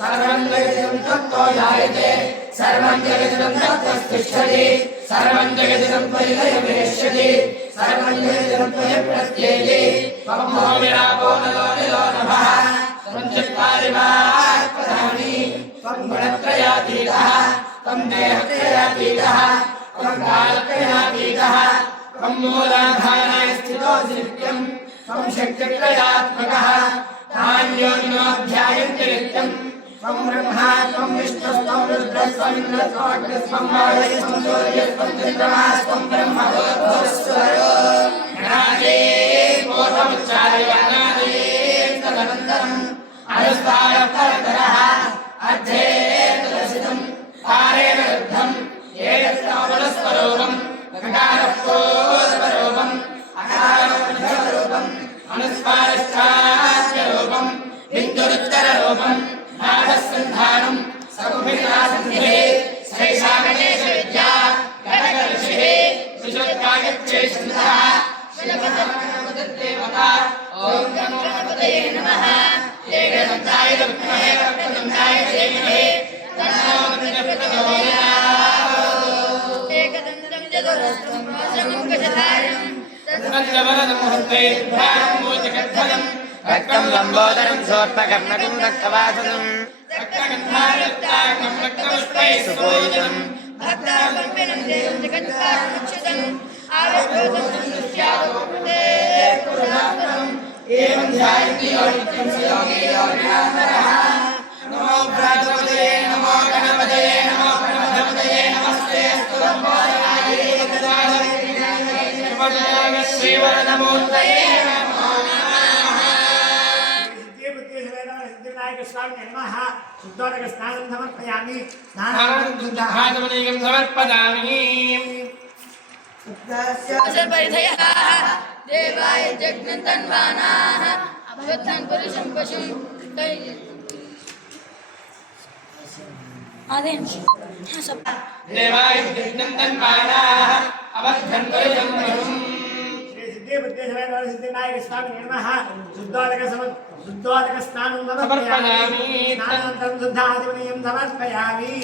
सर्वं जगदिदं त्वत्तो जायते सर्वं जगदिदं तत्त्वस्तिष्ठति सर्वं जगदिदं त्वयि लयमेष्यति सर्वं जगदिदं त्वयि प्रत्येति त्वं भो विरापो नलो निलो नभः त्वं चत्वारिमात्मधानि त्वं गुणत्रयातीतः त्वं देहत्रयातीतः त्वं कालत्रयातीतः त्वं मूलाधाराय स्थितोऽसि नित्यं त्वं शक्तित्रयात्मकः तान्योन्योऽध्यायन्ति नित्यं त्वं ब्रह्मा त्वं विष्णुस्त्वं रुद्रस्त्वं इन्द्रस्त्वं वायुस्त्वं सूर्यस्त्वं चन्द्रमास्त्वं ब्रह्मभूर्भुवस्सुरो गणादे पूर्वमुच्चार्यवाणादे तदनन्तरम् अनुस्वारः परतरः अर्धे तुलसितं पारेण रुद्धम् एतत्स्वरूपम् घटारपूर्वरूपम् अकारमध्यरूपम् अनुस्वारश्चाद्यरूपम् बिन्दुरुत्तररूपम् नाभस्सन्धानम् सकुभिर्नासन्धिः सैषा गणेशविद्या गणकऋषिः विशुद्धागच्छेषन्तः शिलभगवद्देवता ॐ नमो गणपतये नमः एकदन्ताय विद्महे वक्रतुण्डाय धीमहि तन्नो प्रचोदयात् एकदन्तं चतुरस्रं वज्रं गजधारं तद्वलमुहूर्ते भ्रामोचकध्वजं रक्तं लम्बोदरं सोत्पकर्णकं रक्तवासनं रक्तगन्धारक्ताङ्गं रक्तपुष्पैः सुपूजितं भक्ताकल्पिनं देवं जगत्कारणमुच्यतम् आविर्भूतं सृष्ट्यादोपते पुरातनम् एवं ध्यायन्ति यो नित्यं स योगी योगिनाम्बरः नमो भ्रातृपतये नमो गणपतये नमो गणपतये नमस्ते अस्तु लम्बोदराय गदाधराय श्रीवरदमूर्तये नमो नमः सिद्धि बुद्धि समेत सिद्धिविनायक सिद्धिविनायक स्वामिने नमः शुद्धोदक स्नानं समर्पयामि स्नानानन्तरं शुद्धः आचमनीयं समर्पयामि परिधयः देवाय जग्नतन्वानाः अभवत्नं पुरुषं पशुं देवाय जग्नतन्वानाः अभवत्नं पुरुषं पशुं सिद्धिविनायक स्वामिने नमः शुद्धोदक स्नानं समर्पयामि स्नानानन्तरं शुद्ध आचमनीयं समर्पयामि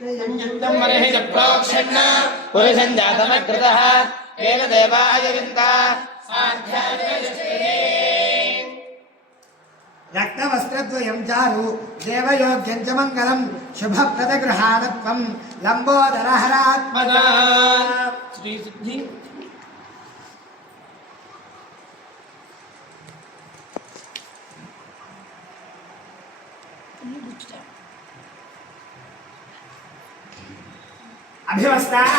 संयुक्तं मनः च प्रोक्षन् पुरुषं जातमकृतः येन देवाय विन्ता रक्तवस्त्रद्वयं चारु देवयोग्यं च मङ्गलं शुभप्रदगृहाणत्वं लम्बोदरहरात्मजा श्री सिद्धि अभिवस्ताः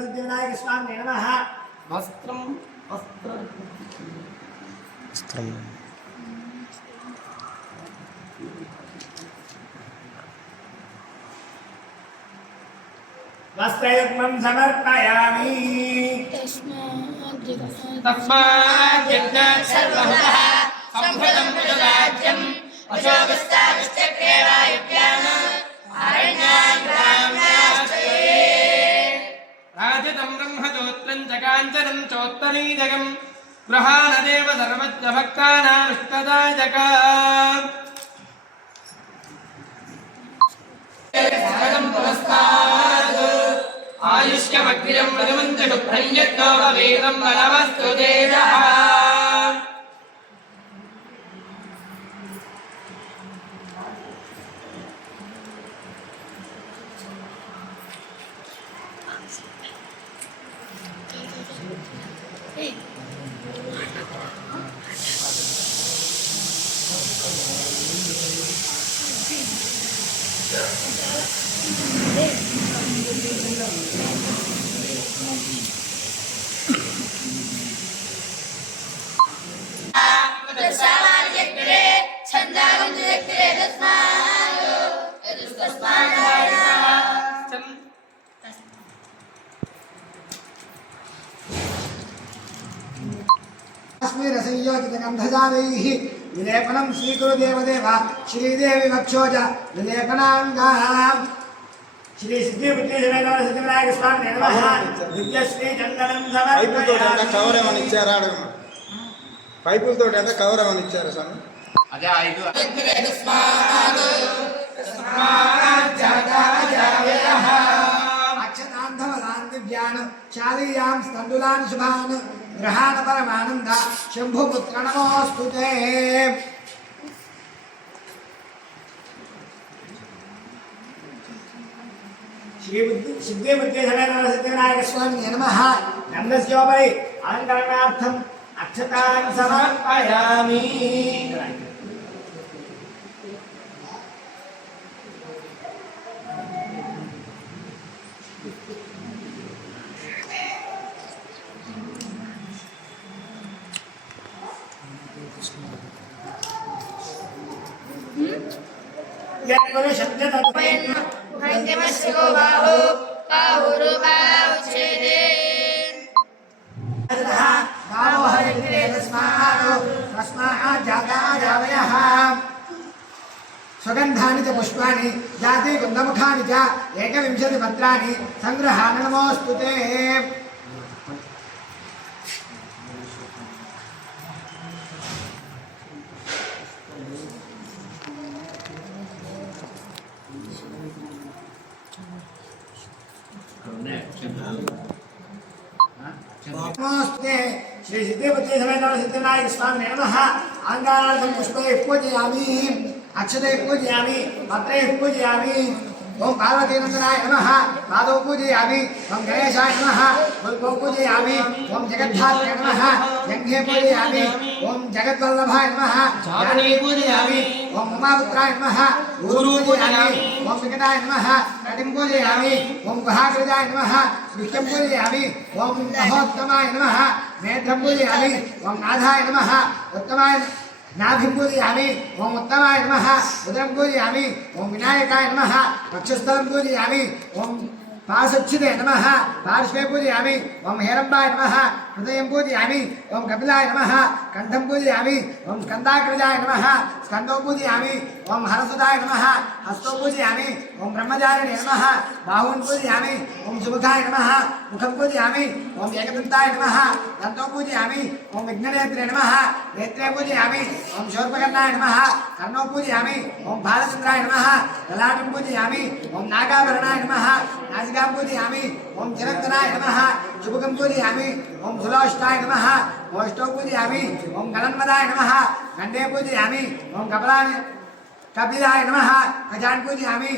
सिद्धिविनायक स्वामिने नमः वस्त्रं वस्त्रयुग्मं समर्पयामि तस्मात् यज्ञात् सर्वतः सम्भृतं पुजराज्यम् अशोकस्ताश्चक्रे वायुव्यान् आरण्यान् ग्राम्याश्चये राजतं ब्रह्मचोत्रं च काञ्चनं चोत्तरीजगं गृहाणदेव सर्वत्र भक्तानामिष्टदायका आयुष्यमग्निजं मृदुमञ्चुभ्रं यज्ञो वेदं बलवस्तु तेजः सामान्यग्रे छन्दागुञ्जग्रे काश्मीरसंयोजितगन्धजालैः विलेपनं स्वीकुरु देवदेव श्रीदेवी वक्षोज विलेपनाङ्गाम् श्री सिद्धिविनायक स्वामिने नमः दिव्यश्री चन्दनं समर्पयामि కవర్ ఇచ్చారా అడగను పైపులతో ఎంత కవర్ ఏమైనా ఇచ్చారా స్వామి అదే 5 अक्षतान्धवलान् दिव्यान् शालीयां स्तण्डुलान् शुभान् ग्रहान् परमानन्द शम्भुपुत्र नमोऽस्तु ते सिद्धिविनायक स्वामिने नमः गन्धस्योपरि अलङ्करणार्थम् अक्षतान् समर्पयामि यत्पुरुष शब्द तत्त्वेन नैत्यमस्य गो बाहो बाहुरुबाहुच्छेदे गावो हरिग्रे तस्मात् जाता जावयः सुगन्धानि च पुष्पाणि जाते कुन्दमुखानि च 21 पत्राणि सङ्ग्रहाण नमोऽस्तु ते नमस्ते श्री सिद्धिपति समेत सिद्धिविनायक स्वामिने नमः अंगारार्थं पुष्पैः पूजयामि अक्षतैः पूजयामि पत्रैः पूजयामि ओम पार्वतीनंदनाय नमः पादौ पूजयामि ओम गणेशाय नमः पुष्पौ पूजयामि ओम जगद्धात्रे नमः जंघे पूजयामि ओम जगद्वल्लभाय नमः जानवी पूजयामि ओम उमापुत्राय नमः गुरु पूजयामि ओम विकटाय नमः कटिं पूजयामि ओम गुहाग्रजाय नमः विष्णुं पूजयामि ओम महोत्तमाय नमः नेत्रं पूजयामि ओम नाथाय नमः उत्तमाय नाभिं पूजयामि ओम उत्तमाय नमः उदरं पूजयामि ओम विनायकाय नमः वक्षस्थलं पूजयामि ओम पाशच्छिदे नमः पार्श्वे पूजयामि ओम हेरम्बाय नमः हृदयं पूजयामि ओम कपिलाय नमः कंठं पूजयामि ओम स्कन्दाग्रजाय नमः स्कन्दौ पूजयामि ओम हरसुताय नमः हस्तौ पूजयामि ओम ब्रह्मचारिणे नमः बाहून् पूजयामि ओम सुमुखाय नमः मुखं पूजयामि ओम एकदन्ताय नमः दन्तौ पूजयामि ओम विघ्ननेत्रे नमः नेत्रे पूजयामि ओम शूर्पकर्णाय नमः कर्णौ पूजयामि ओम बालचन्द्राय नमः ललाटं पूजयामि ओम नागाभरणाय नमः नासिकां पूजयामि ओम चिरन्तनाय नमः शुभकं पूजयामि ओम सुलोष्टाय नमः मोष्टौ पूजयामि ओम गणन्मदाय नमः गण्डे पूजयामि ओम कपिलाय नमः गजान् पूजयामि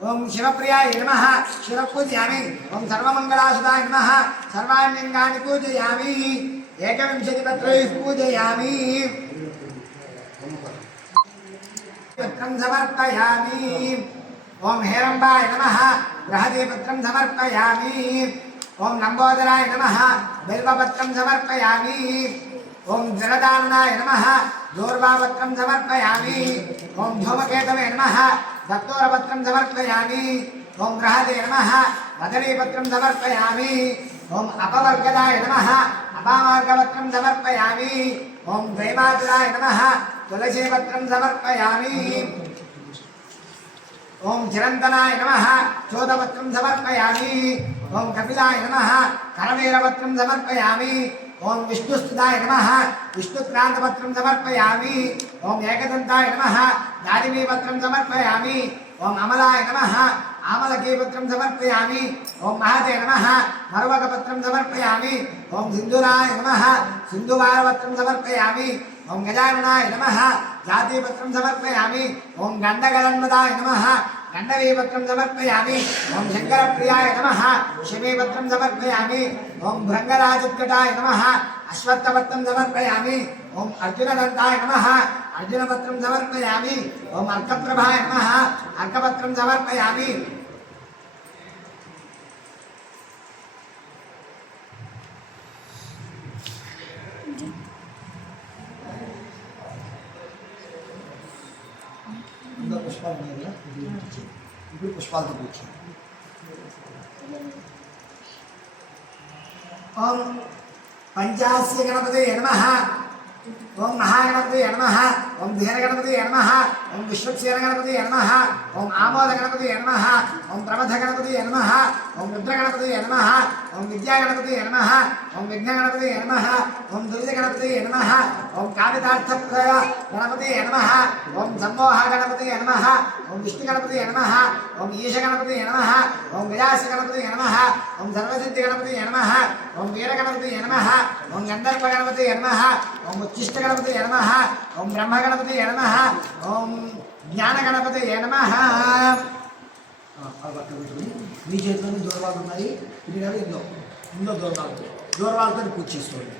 ओम शिवप्रियाय नमः शिवं पूजयामि ओम सर्वमङ्गलासुताय नमः सर्वाण्यङ्गानि पूजयामि एकविंशतिपत्रैः पूजयामि पत्रं समर्पयामि ओम हेरम्बाय नमः बृहदीपत्रं समर्पयामि ओम लंबोदराय नमः बिल्वपत्रं समर्पयामि ओम जलदाननाय नमः दूर्वापत्रं समर्पयामि ओम धूमकेतवे नमः दत्तोरपत्रं समर्पयामि ओम बृहदे नमः मदनीपत्रं समर्पयामि ओम अपवर्गदाय नमः अपामार्गपत्रं समर्पयामि ओम दैवातुलाय नमः तुलसीपत्रं समर्पयामि ओम चिरंतनाय नमः चोदपत्रं समर्पयामि ओम कपिलाय नमः करवीरपत्रं समर्पयामि ओम विष्णुस्तुताय नमः विष्णुक्रांतपत्रं समर्पयामि ओम एकदन्ताय नमः दारिमीपत्रं समर्पयामि ओम अमलाय नमः आमलकीपत्रं समर्पयामि ओम महते नमः मरुवकपत्रं समर्पयामि ओम सिंधुराय नमः सिंधुवारपत्रं समर्पयामि ओम गजाननाय नमः जातिपत्रं समर्पयामि ओम गण्डगलन्मदाय नमः गण्डवीपत्रं समर्पयामि ओम शङ्करप्रियाय नमः शिवीपत्रं समर्पयामि ओम भृङ्गराजोत्कटाय नमः अश्वत्थपत्रं समर्पयामि ओम अर्जुनदन्ताय नमः अर्जुनपत्रं समर्पयामि ओम अर्कप्रभाय नमः अर्कपत्रं समर्पयामि पुष्पाल पुष्पाल तो पूछिए ओम पंचास्य गणपतये नमः ओम महागणपतये नमः ओम धीरगणपतये नमः ओम विश्वक्सेनगणपतये नमः ओम आमोदगणपतये नमः ओम प्रमथगणपतये नमः ओम रुद्रगणपतये नमः ओम विद्यागणपतये नमः ओम विघ्नगणपतये नमः ओम दुर्जगणपतये नमः ओम कामितार्थप्रय गणपतये नमः ओम सम्मोहगणपतये नमः ओम विष्णुगणपतये नमः ओम ईशगणपतये नमः ओम गजासगणपतये नमः ओम सर्वसिद्धिगणपतये नमः ओम वीरगणपतये नमः ओम गन्धर्वगणपतये नमः ओम उच्चिष्टगणपतये नमः ओम ब्रह्मगणपतये नमः ओम ज्ञानगणपतये नमः మీ చేతిలోని దూర్వాలు ఉన్నాయి ఇది కాదు ఇందులో దూర్వాలతో పూజ చేసుకోండి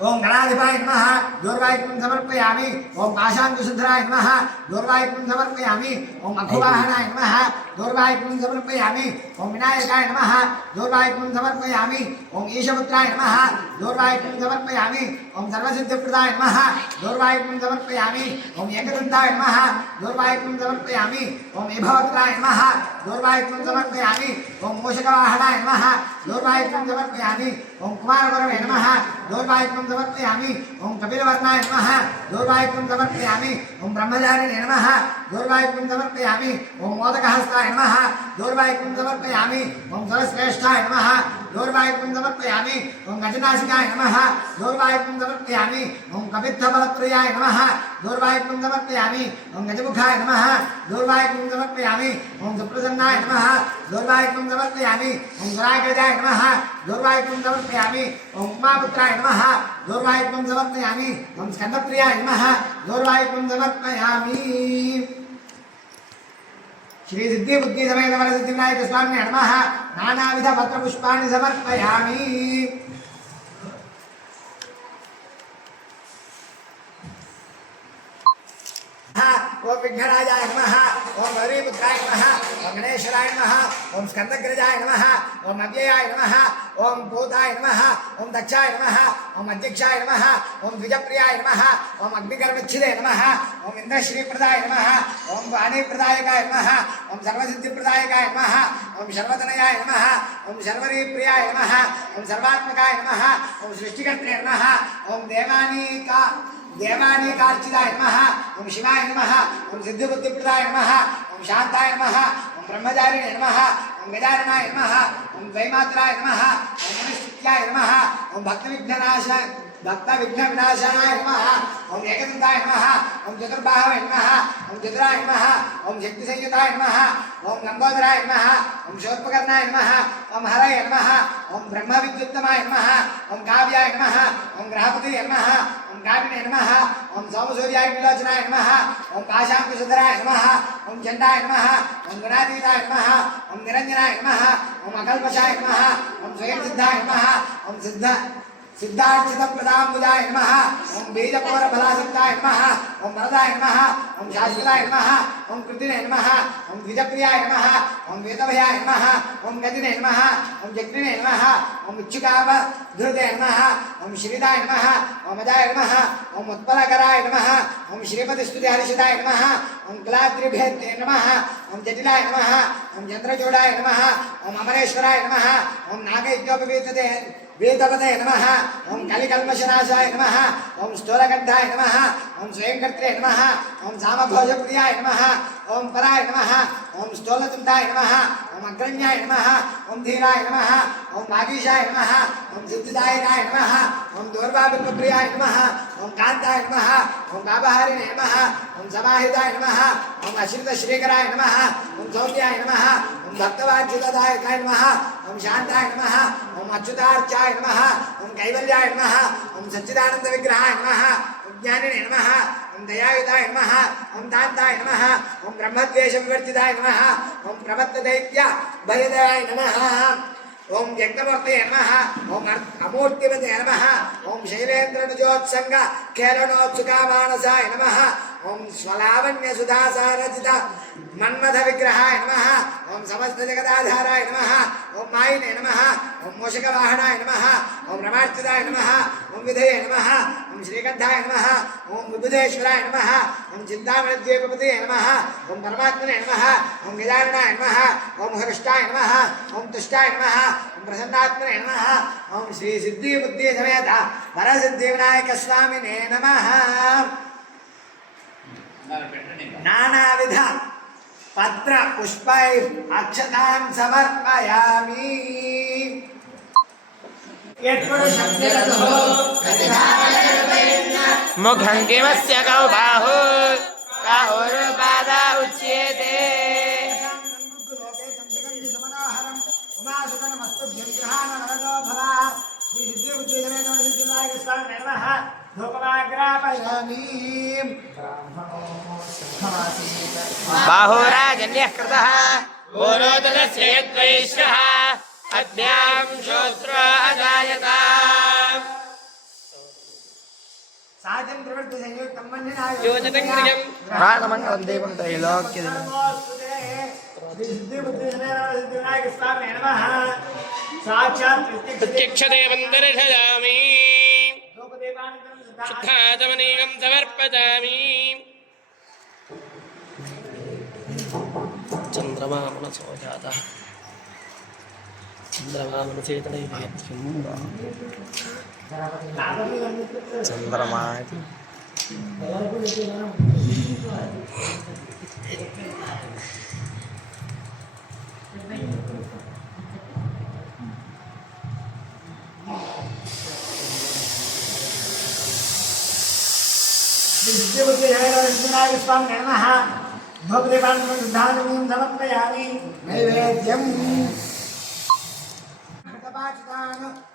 ओम गणाधिपाय नमः दूर्वायुक्तं समर्पयामि ओम पाशाङ्कुशधराय नमः दूर्वायुक्तं समर्पयामि ओम अखुवाहनाय नमः दूर्वायुक्तं समर्पयामि ओम विनायकाय नमः दूर्वायुक्तं समर्पयामि ओम ईशपुत्राय नमः दूर्वायुक्तं समर्पयामि ओम सर्वसिद्धिप्रदाय नमः दूर्वायुक्तं समर्पयामि ओम एकदन्ताय नमः दूर्वायुक्तं समर्पयामि ओम विभवत्राय नमः दूर्वायुक्तं समर्पयामि ओम मूषकवाहनाय नमः दूर्वायुक्तं समर्पयामि ओम कुमारगुरवे नमः दूर्वायुक्तं समर्पयामि ओम कपिलवर्णाय नमः दूर्वायुक्तं समर्पयामि ओम ब्रह्मचारिणे नमः दूर्वायुक्तं समर्पयामि ओम मोदकहस्ताय नमः दूर्वायुक्तं समर्पयामि ओम सर्वश्रेष्ठाय नमः दूर्वायुक्तं समर्पयामि ओम गजनासिकाय नमः दूर्वायुक्तं समर्पयामि ओम कपित्थफलप्रियाय नमः दूर्वायुक्तं समर्पयामि ओम गजमुखाय नमः दूर्वायुक्तं समर्पयामि ओम सुप्रसन्नाय नमः दूर्वायुक्तं समर्पयामि ओम सुराग्रजाय नमः दूर्वायुक्तं समर्पयामि ओम उमापुत्राय नमः दूर्वायुक्तं समर्पयामि ओम स्कन्दप्रियाय नमः दूर्वायुक्तं समर्पयामि श्री सिद्धि बुद्धि समेत वरसिद्धि विनायक स्वामी नमः नानाविध पत्र पुष्पाणि समर्पयामि ओम विघ्नराजाय नमः ओम गौरीपुत्राय नमः ओम गणेश्वराय नमः ओम स्कंदग्रजाय नमः ओम अव्ययाय नमः ओम भूताय नमः ओम दक्षाय नमः ओम अध्यक्षाय नमः ओम द्विजप्रियाय नमः ओम अग्निकर्मच्छिदे नमः ओम इंद्रश्रीप्रदाय नमः ओम वाणीप्रदायकाय नमः ओम सर्वसिद्धिप्रदायकाय नमः ओम सर्वतनयाय नमः ओम सर्वरीप्रियाय नमः ओम सर्वात्मकाय नमः ओम सृष्टिकर्त्रे नमः ओम देवानीकार्चिताय नमः ओम शिवाय नमः ओम सिद्धिबुद्धिप्रदाय नमः ओम शांताय नमः ओम ब्रह्मचारिणे नमः ओम गजाननाय नमः ओम द्वैमात्राय नमः ओम मनुष्याय नमः ओम भक्तविघ्नविनाशाय नमः ओम एकदन्ताय नमः ओम चतुर्बाहवे नमः ओम चतुराय नमः ओम शक्तिसंयुताय नमः ओम लंबोदराय नमः ओम शोत्पकर्णाय नमः ओम हरये नमः ओम ब्रह्मविद्युत्तमाय नमः ओम काव्याय नमः ओम ग्रहपतये नमः ओम कामिने नमः ओम सोमसूर्याय विलोचनाय नमः ओम पाशांकुशधराय नमः ओम चण्डाय नमः ओम गुणातीताय नमः ओम निरञ्जनाय नमः ओम अकल्पशाय नमः ओम स्वयंसिद्धाय नमः ओम सिद्धार्चितप्रदाम्बुजाय नमः ओम बीजपौरफलासक्ताय नमः ओम वरदाय नमः ओम शाश्वताय नमः ओम कृतिने नमः ओम द्विजप्रियाय नमः ओम वेदभयाय नमः ओम गतिने नमः ओम जग्निने नमः ओम इच्छुकावधृते नमः ओम श्रीदाय नमः ओम अजाय नमः ओम उत्पलकराय नमः ओम श्रीपतिस्तुतिहर्षिताय नमः ओम कुलाद्रिभेद्ये नमः ओम जटिलाय नमः ओम चन्द्रचूडाय नमः ओम अमरेश्वराय नमः ओम नागयज्ञोपवीतते वेदपदे नमः ओम कलिकल्मषनाशाय नमः ओम स्थूलकण्ठाय नमः ओम स्वयंकर्त्रे नमः ओम सामभोजप्रियाय नमः ओम पराय नमः ओम स्थूलतुण्डाय नमः ओम अग्रण्याय नमः ओम धीराय नमः ओम वागीशाय नमः ओम सिद्धिदायकाय नमः ओम दूर्वाबिम्बप्रियाय नमः ओम कान्ताय नमः ओम बाबहारिणे नमः ओम समाहिताय नमः ओम अश्रितश्रीकराय नमः ओम सौम्याय नमः ओम भक्तवाञ्छितदायकाय नमः ओम शान्ताय नमः ओम अच्युतार्चाय नमः ओम कैवल्याय नमः ओम सच्चिदानन्दविग्रहाय नमः ओम ज्ञानिने नमः ओम दयायुताय नमः ओम दान्ताय नमः ओम ब्रह्मद्वेषविवर्जिताय नमः ओम प्रमत्तदैत्य भयदाय नमः ओम यज्ञमूर्तये नमः ओम अमूर्तिमते नमः ओम शैलेन्द्रनुजोत्संग केलनोत्सुकामानसाय नमः ओम स्वलावण्यसुधासारचित मन्मथविग्रहाय नमः ओम समस्तजगदाधाराय नमः ओम मायिने नमः ओम मूषकवाहनाय नमः ओम रमार्चिताय नमः ओम विधये नमः ओम श्रीकण्ठाय नमः ओम विबुधेश्वराय नमः ओम चिन्तामणिद्वीपपतये नमः ओम परमात्मने नमः ओम गजाननाय नमः ओम हृष्टाय नमः ओम तुष्टाय नमः ओम प्रसन्नात्मने नमः ओम श्री सिद्धि बुद्धि समेत वरसिद्धि विनायक स्वामिने नमः नानाविध पत्र पुष्पै अक्षतां समर्पयामि मुखं किमस्य कौ बाहु बाहुर्बाधा उच्यते बाहुराजन्यः कृतः पूर्वोदरस्य यद्वैश्यः अद्यां श्रोत्र अजायताम् साजं प्रवृत्ति संयुक्तं मन्यनाय योजतं क्रियं प्राणमण्डलं देवं त्रैलोक्यदिनं सिद्धिबुद्धिविनायक स्वामिने नमः साक्षात् प्रत्यक्षदेवं दर्शयामि शुद्धाचमनीयं समर्पयामि चन्द्रमा मनसो जातः चन्द्रमा मनसेतनैव चन्द्रमा इति सिद्धिबुद्धिविनायक स्वामिने नमः भोगदेवान् शुद्धानुमीं समर्पयामि नैवेद्यम्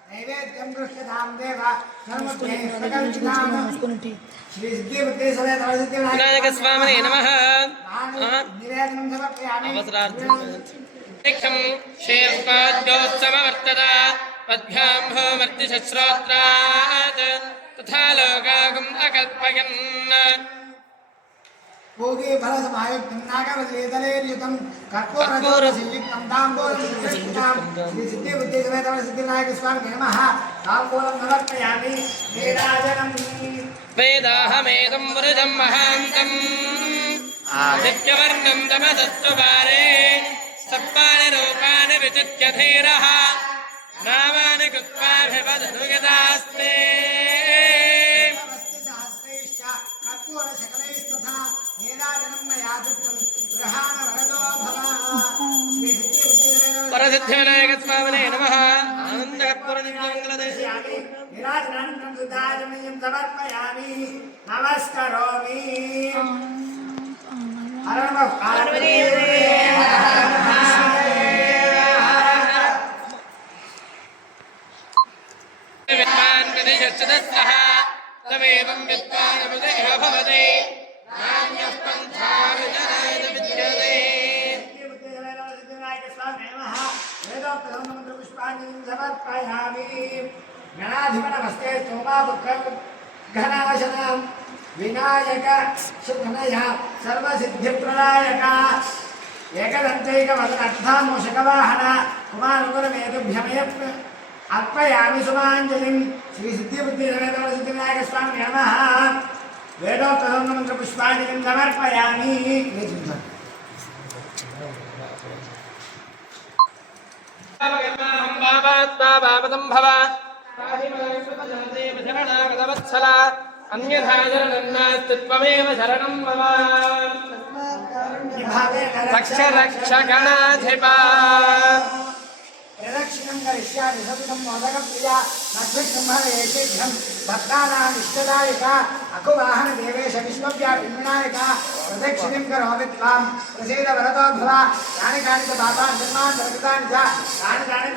नैवेद्यं पृष्ठधाम देव श्री सिद्धिबुद्धि समेत विनायक स्वामिने नमः నివేదనం సమర్పయామి ఏకం క్షేత్రోత్సవవర్తద పద్భ్యాం భూమర్తిశ్రోత్రాత్ తథా లోకాగం అకల్పయన్ భోగి ఫలసమాయుక్తం నాగవల్లీతలేర్యుతం కర్పూరసంయుక్తం తాంబూలం ప్రతిష్ఠితాం శ్రీ సిద్ధి బుద్ధి సమేత సిద్ధివినాయక స్వామికి నమః తాంబూలం సమర్పయామి నీరాజనం వేదాహమేదం వృజం మహాంతం ఆదిత్యవర్ణం తమసస్వపారే సప్పాని రూపాని విచిత్య ధీరః నామాని కృత్వాభివదను యదాస్తే సహస్రైశ్చ కర్పూర శకలైస్తథా నీరాజనం మయా దత్తం గృహాణ వరదో భవ శ్రీ సిద్ధి బుద్ధి సమేత పరసిద్ధి వినాయక స్వామినే నమః ఆనందకర్పూరదివ్యమంగళదేశ నిరాజనానందం సుధాజమయం సమర్పయామి నమస్కరోమి హర నమః పార్వతీ విద్వాన్ వినిశ్చితః తమేవం విద్వానముదయః భవతి నాన్యః పంథా విజనాయ విద్యతే సమర్పయామి గణాధిపనమస్తే స్తోమాపుత్రం ఘనాశనం వినాయక శుభనయ సర్వసిద్ధిప్రదాయక ఏకదంతైకవదనర్థామోషకవాహన కుమారుగురమేతుభ్యమయ అర్పయామి సుమాంజలిం శ్రీ సిద్ధిబుద్ధి సిద్ధివినాయక స్వామి నమః వేదోక్తమంత్ర పుష్పాంజలిం సమర్పయామి బాబాత్మాపదం భవ శరణాగతవత్సల అన్యథా శరణన్నాస్తిత్వమేవ శరణం మమ రక్ష రక్ష గణాధిప ప్రదక్షిణం కరిష్యామి సతతం మోదకప్రియ లక్ష్మీసింహేషేభ్యం భక్తానామిష్టదాయక అకువాహన దేవేశ విష్ణువ్యాపి వినాయక ప్రదక్షిణం కరోమి త్వాం ప్రసీద వరదో భవ యాని కాని చ పాపాన్ జన్మాన్ సర్వతాని చ తాని తాని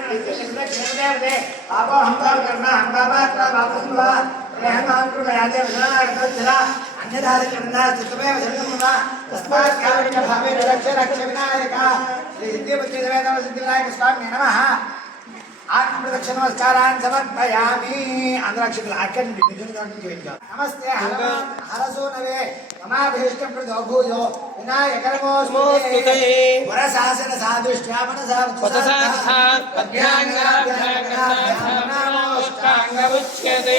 ప్రదక్షిణం దేవతే పాపోహం పాప కర్మ హం పాపాత్మ పాపస్వ ప్రేహమాం కృపయాదే విజనాగతోజ్జల అన్యధారచందాస్తుతమేవ శరణం మమ తస్మాత్ కారుణ్య భావేన రక్ష రక్ష వినాయక శ్రీ సిద్ధిబుద్ధి సమేత సిద్ధివినాయక స్వామి నమః ఆత్మప్రదక్షిణ నమస్కారాన్ని సమర్పయామి అందరక్షకులు అక్కడి నుండి నిజుని దాంట్లో చేయించాం నమస్తే హరసూనవే మమాభీష్టం ప్రదో భూయో వినాయకరమోస్తుతే వరశాసన సాధుష్ట్యామన పద్భ్యాంగాభ్యాంగముచ్యతే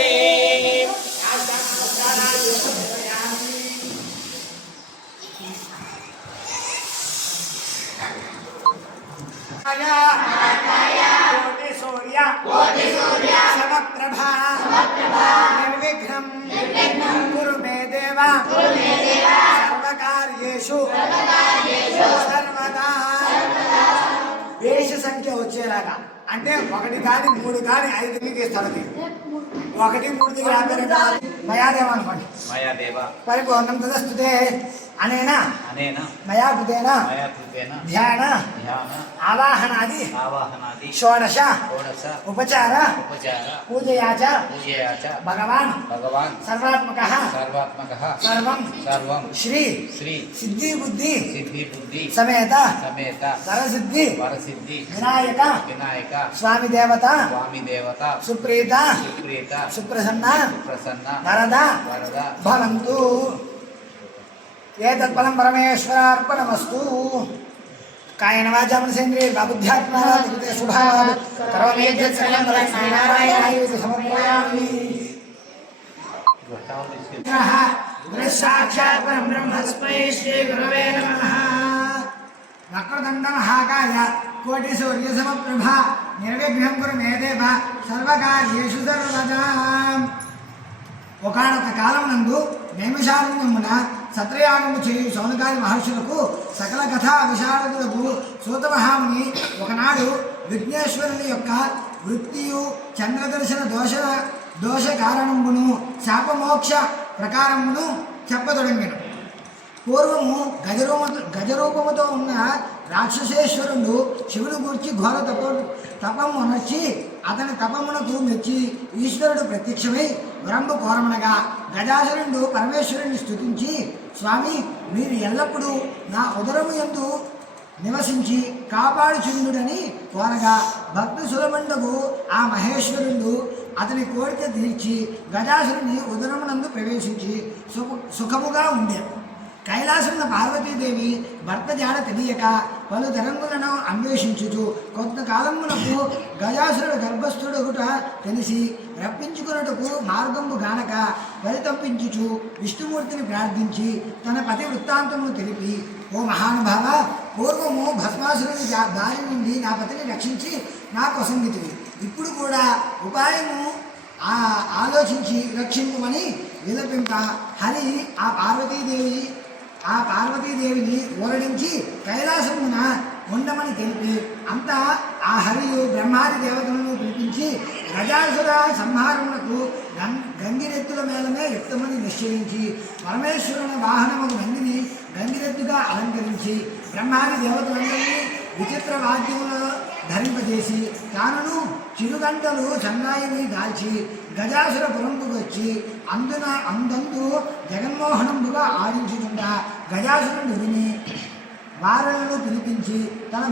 కోటి సూర్య సమప్రభా నిర్విఘ్నం కురు మే దేవ సర్వకార్యేషు సర్వదా వేష సంఖ్య వచ్చేలాగా అంటే 1 కాని 3 కాని 5 కి ఇస్తాడు 1 3 దగ్గర మయాదేవ అనుకోండి పరిపూర్ణం తదస్తుతే అనేన మయా కృతేన ధ్యాన ఆవాహనాది షోడశ ఉపచార పూజయా చ భగవాన్ సర్వాత్మకః సర్వం శ్రీ సిద్ధి బుద్ధి సమేత సరసిద్ధి వినాయక స్వామి దేవత సుప్రీత సుప్రసన్న వరద భవంతు ఏతత్ఫలం పరమేశ్వరార్పణమస్తు కాయేన వాచా మనసేంద్రియైర్వా బుద్ధ్యాత్మనా కృతే శుభాత్ కరోమి యజ్జత్ సకలం తస్మై నారాయణాయేతి సమర్పయామి సాక్షాత్ పరం బ్రహ్మస్మై శ్రీ గురవే నమః వక్రదండ మహాకాయ కోటి సూర్య సమప్రభ నిర్విఘ్నం కురు మే దేవ సర్వకార్యేషు సర్వదా ఒకనొక కాలమునందు నైమిషారణ్యమున సత్రయాగము చేయు సౌనకాది మహర్షులకు సకల కథా విశారదులకు సూత మహాముని ఒకనాడు విఘ్నేశ్వరుని యొక్క వృత్తియు చంద్రదర్శన దోష కారణమును శాపమోక్ష ప్రకారమును చెప్పదొడంగెను. పూర్వము గజరూపముతో ఉన్న రాక్షసేశ్వరుడు శివుడు గూర్చి ఘోర తపము నచ్చి అతని తపమునకు మెచ్చి ఈశ్వరుడు ప్రత్యక్షమై వరంబు కోరమనగా గజాసురుడు పరమేశ్వరుని స్తుతించి స్వామి మీరు ఎల్లప్పుడూ నా ఉదరము యందు నివసించి కాపాడుచుండుడని కోరగా భక్త సులభండకు ఆ మహేశ్వరుడు అతని కోరిక తీర్చి గజాసురుని ఉదరమునందు ప్రవేశించి సుఖముగా ఉండే. కైలాసమున పార్వతీదేవి భర్త జాడ తెలియక పలు తరంగులను అన్వేషించుచు కొంతకాలమునకు గజాసురుడు గర్భస్థుడొకట తెలిసి రప్పించుకున్నటకు మార్గము గానక పరితంపించుచు విష్ణుమూర్తిని ప్రార్థించి తన పతి వృత్తాంతమును తెలిపి, ఓ మహానుభావ, పూర్వము భస్మాసురుని దారి నుండి నా పతిని రక్షించి నాకు వసంగితివి. ఇప్పుడు కూడా ఉపాయము ఆలోచించి రక్షింపమని విలపింప హరి ఆ పార్వతీదేవిని ఊరడించి కైలాసమున ఉండమని తెలిపి అంతా ఆ హరియు బ్రహ్మాది దేవతలను పిలిపించి గజాసుర సంహారమునకు గంగిరెత్తుల మేలమే యుక్తమని నిశ్చయించి పరమేశ్వరుని వాహనముకు నందిని గంగిరెత్తుగా అలంకరించి బ్రహ్మాది దేవతలందరినీ విచిత్ర వాద్యములను ధరింపజేసి తానును చిరుగంటలు సన్నాయిని దాల్చి గజాసుర పురంకు వచ్చి అందందు జగన్మోహనంబుగా ఆడించుకుండా గజాసురుడు విని వారులను పిలిపించి తన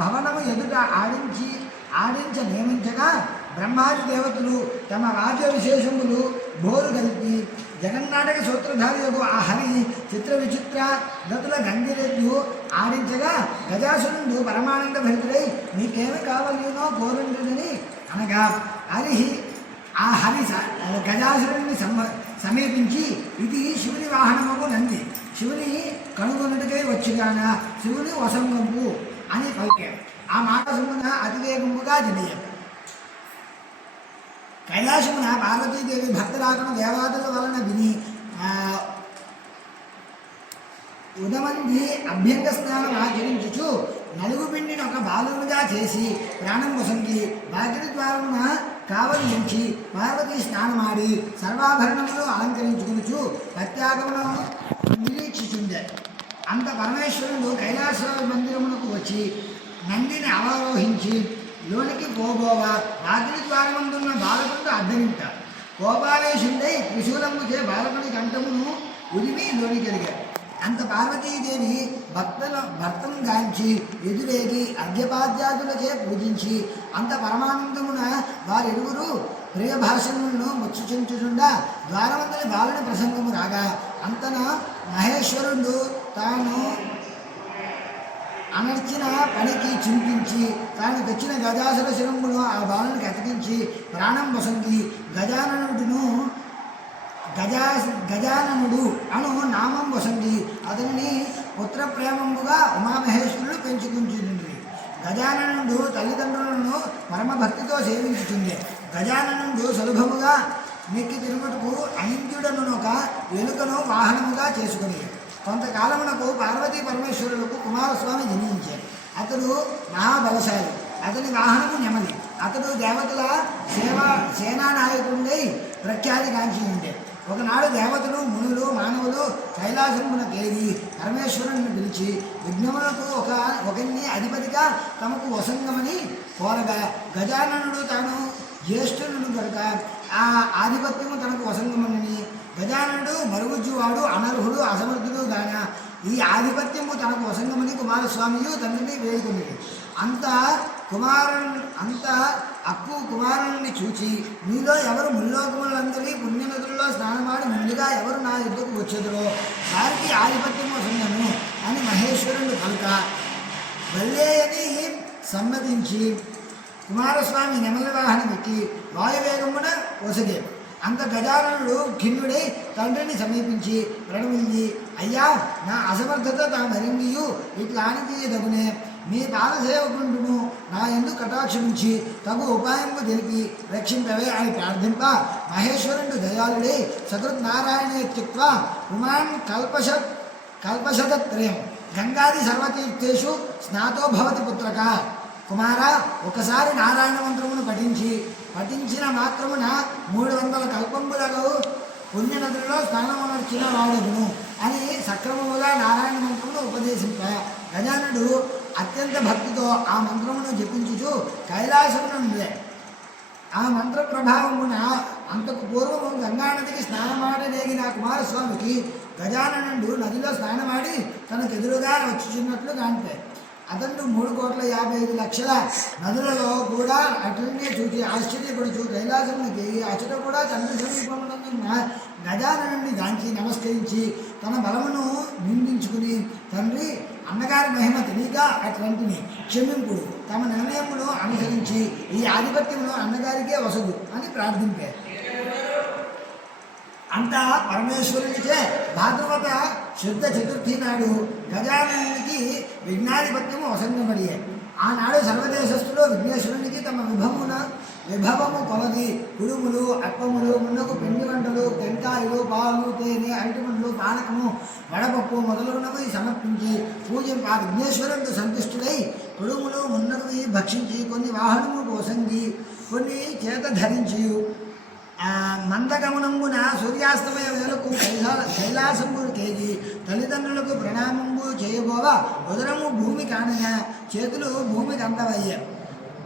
భవనము ఎదుట ఆడించ నియమించగా బ్రహ్మాది దేవతలు తమ రాజ్య విశేషములు బోరు కలిపి జగన్నాటక సూత్రధారి యొక్క ఆ హరి చిత్ర విచిత్ర గతుల గంగిరెద్దు ఆడించగా గజాసురుడు పరమానంద భరితుడై నీకేమి కావాలనో కోరుంటుందని అనగా ఆ హరి గజాసురుడిని సమీపించి ఇది శివుని వాహనముకు నంది, శివుని కనుగొనుటకై వచ్చిగాన శివుని వసంగంపు అని పలికాడు. ఆ మాట సొమ్మున అతివేగముగా జనయం. కైలాసమున పార్వతీదేవి భక్తురాకను దేవతల వలన విని ఉదమంది అభ్యంగ స్నానం ఆచరించుచు నలుగు పిండిని ఒక బాలుగా చేసి ప్రాణం వసంగి బాగిరి ద్వారమున కావలి నుంచి పార్వతీ స్నానమాడి సర్వాభరణములు అలంకరించుకునుచు ప్రత్యాగమును నిరీక్షించుండే. అంత పరమేశ్వరుడు కైలాస మందిరమునకు వచ్చి నందిని అవరోహించి లోనికి పోబోవా రాత్రి ద్వారమందున్న బాలకుడు అడ్డగింట కోపావేశుడై త్రిశూలముచే బాలకుని కంఠమును ఉరిమి లోనికెదిగాడు. అంత పార్వతీదేవి భర్తను గాంచి ఎదురేగి అర్ఘ్యపాద్యాదులచే పూజించి అంత పరమానందమున వారిరువురు ప్రియ భాషణులను ముచ్చుచుంచుచుండా ద్వారమంతని బాలుని ప్రసంగము రాగా అంతన మహేశ్వరుడు తాను అనర్చిన పనికి చింతించి తాను తెచ్చిన గజాసుర శిరమును ఆ బాలునికి అతికించి ప్రాణం వసంగి గజాననుడు అను నామం వసంగి అతనిని పుత్రప్రేమముగా ఉమామహేశ్వరుడు పెంచుకుంటుంది. గజాననుడు తల్లిదండ్రులను పరమభక్తితో సేవించుతుంది. గజాననుడు సులభముగా నెక్కి తిరుగుటకు అనింద్యుడనునొక ఎలుకను వాహనముగా చేసుకుని కొంతకాలమునకు పార్వతీ పరమేశ్వరులకు కుమారస్వామి జన్మించాడు. అతడు మహాబలశాలి. అతని వాహనము నెమలి. అతడు దేవతల సేనానాయకుడై ప్రఖ్యాతిగాంచి ఉండే. ఒకనాడు దేవతలు మునులు మానవులు కైలాసమునకేరి పరమేశ్వరుని పిలిచి విఘ్నములకు ఒకరిని అధిపతిగా తమకు వసంగమని కోరగా గజాననుడు తాను జ్యేష్ఠులను కనుక ఆ ఆధిపత్యము తనకు వసంగమని గజాననుడు మరుగుజ్జువాడు అనర్హుడు అసమర్థుడు గాన ఈ ఆధిపత్యము తనకు వసంగమని కుమారస్వామియు తండ్రిని వేడుకునేది. అంత కుమారుని చూచి మీలో ఎవరు ముల్లోకములందరి పుణ్యనదుల్లో స్నానమాడి ముందుగా ఎవరు నా యుద్ధకు వచ్చేదరో వారికి ఆధిపత్యము వసంగను అని మహేశ్వరుడు పలుక వల్లే అని సమ్మతించి కుమారస్వామి నెమలి వాహనమెక్కి వాయువేగమున వసగే. అంత గజాననుడు ఖిన్నుడై తండ్రిని సమీపించి ప్రణమిల్లి, అయ్యా, నా అసమర్థత తామరింగియు ఇట్లానితీయదగునే మీ పాదసేవకుండును నా ఎందు కటాక్షమించి తగు ఉపాయము తెలిపి రక్షింపవే అని ప్రార్థింప మహేశ్వరుడు దయాళుడై సకృత్నారాయణేత్యుక్త పుమాన్ కల్పశతత్రయం గంగాది సర్వతీర్థేషు స్నాతో భవతి పుత్రక. కుమార, ఒకసారి నారాయణ మంత్రమును పఠించిన మాత్రమున 300 కల్పంబులలో పుణ్యనదులలో స్నానమునర్చిన వాడును అని సక్రమముగా నారాయణ మంత్రమును ఉపదేశింప గజానుడు అత్యంత భక్తితో ఆ మంత్రమును జపించుచు కైలాసమునందే ఆ మంత్ర ప్రభావమున అంతకు పూర్వము గంగానదికి స్నానమాడలేగిన కుమారస్వామికి గజాననుడు నదిలో స్నానమాడి తనకు ఎదురుగా వచ్చుచున్నట్లు కాంటే అతను 3,55,00,000 నదులలో కూడా అటునే చూసి ఆశ్చర్యపడుచు కైలాసమునికి అచట కూడా తండ్రి సమీపమునందున్న గజాననుడిని గాంచి నమస్కరించి తన బలమును నిందించుకుని తండ్రి అన్నగారి మహిమ తెలియక అట్లాంటిని క్షమింపుడు తమ నిర్ణయమును అనుసరించి ఈ ఆధిపత్యమును అన్నగారికే వసదు అని ప్రార్థింపారు. అంతా పరమేశ్వరునిచే భాద్రపద శుద్ధ చతుర్థి నాడు గజాననునికి విఘ్నాధిపత్యము వసంగమడియే. ఆనాడు సర్వదేశస్థులు విఘ్నేశ్వరునికి తమ విభవము కొలది కుడుములు అప్పములు మున్నకు పిండి వంటలు టెంకాయలు పాలు తేనె అరటిపండ్లు పానకము వడపప్పు మొదలగునవి సమర్పించి పూజింప ఆ విఘ్నేశ్వరుడు సంతుష్టుడై కుడుములు మున్నవి భక్షించి కొన్ని వాహనము వసంగి కొన్ని చేత ధరించి మందగమనంబున సూర్యాస్తమయ వేళకు కైలాసంబు కేజీ తల్లిదండ్రులకు ప్రణామంబు చేయబోవా ఉదరము భూమి కానగా చేతులు భూమికి అందవయ్య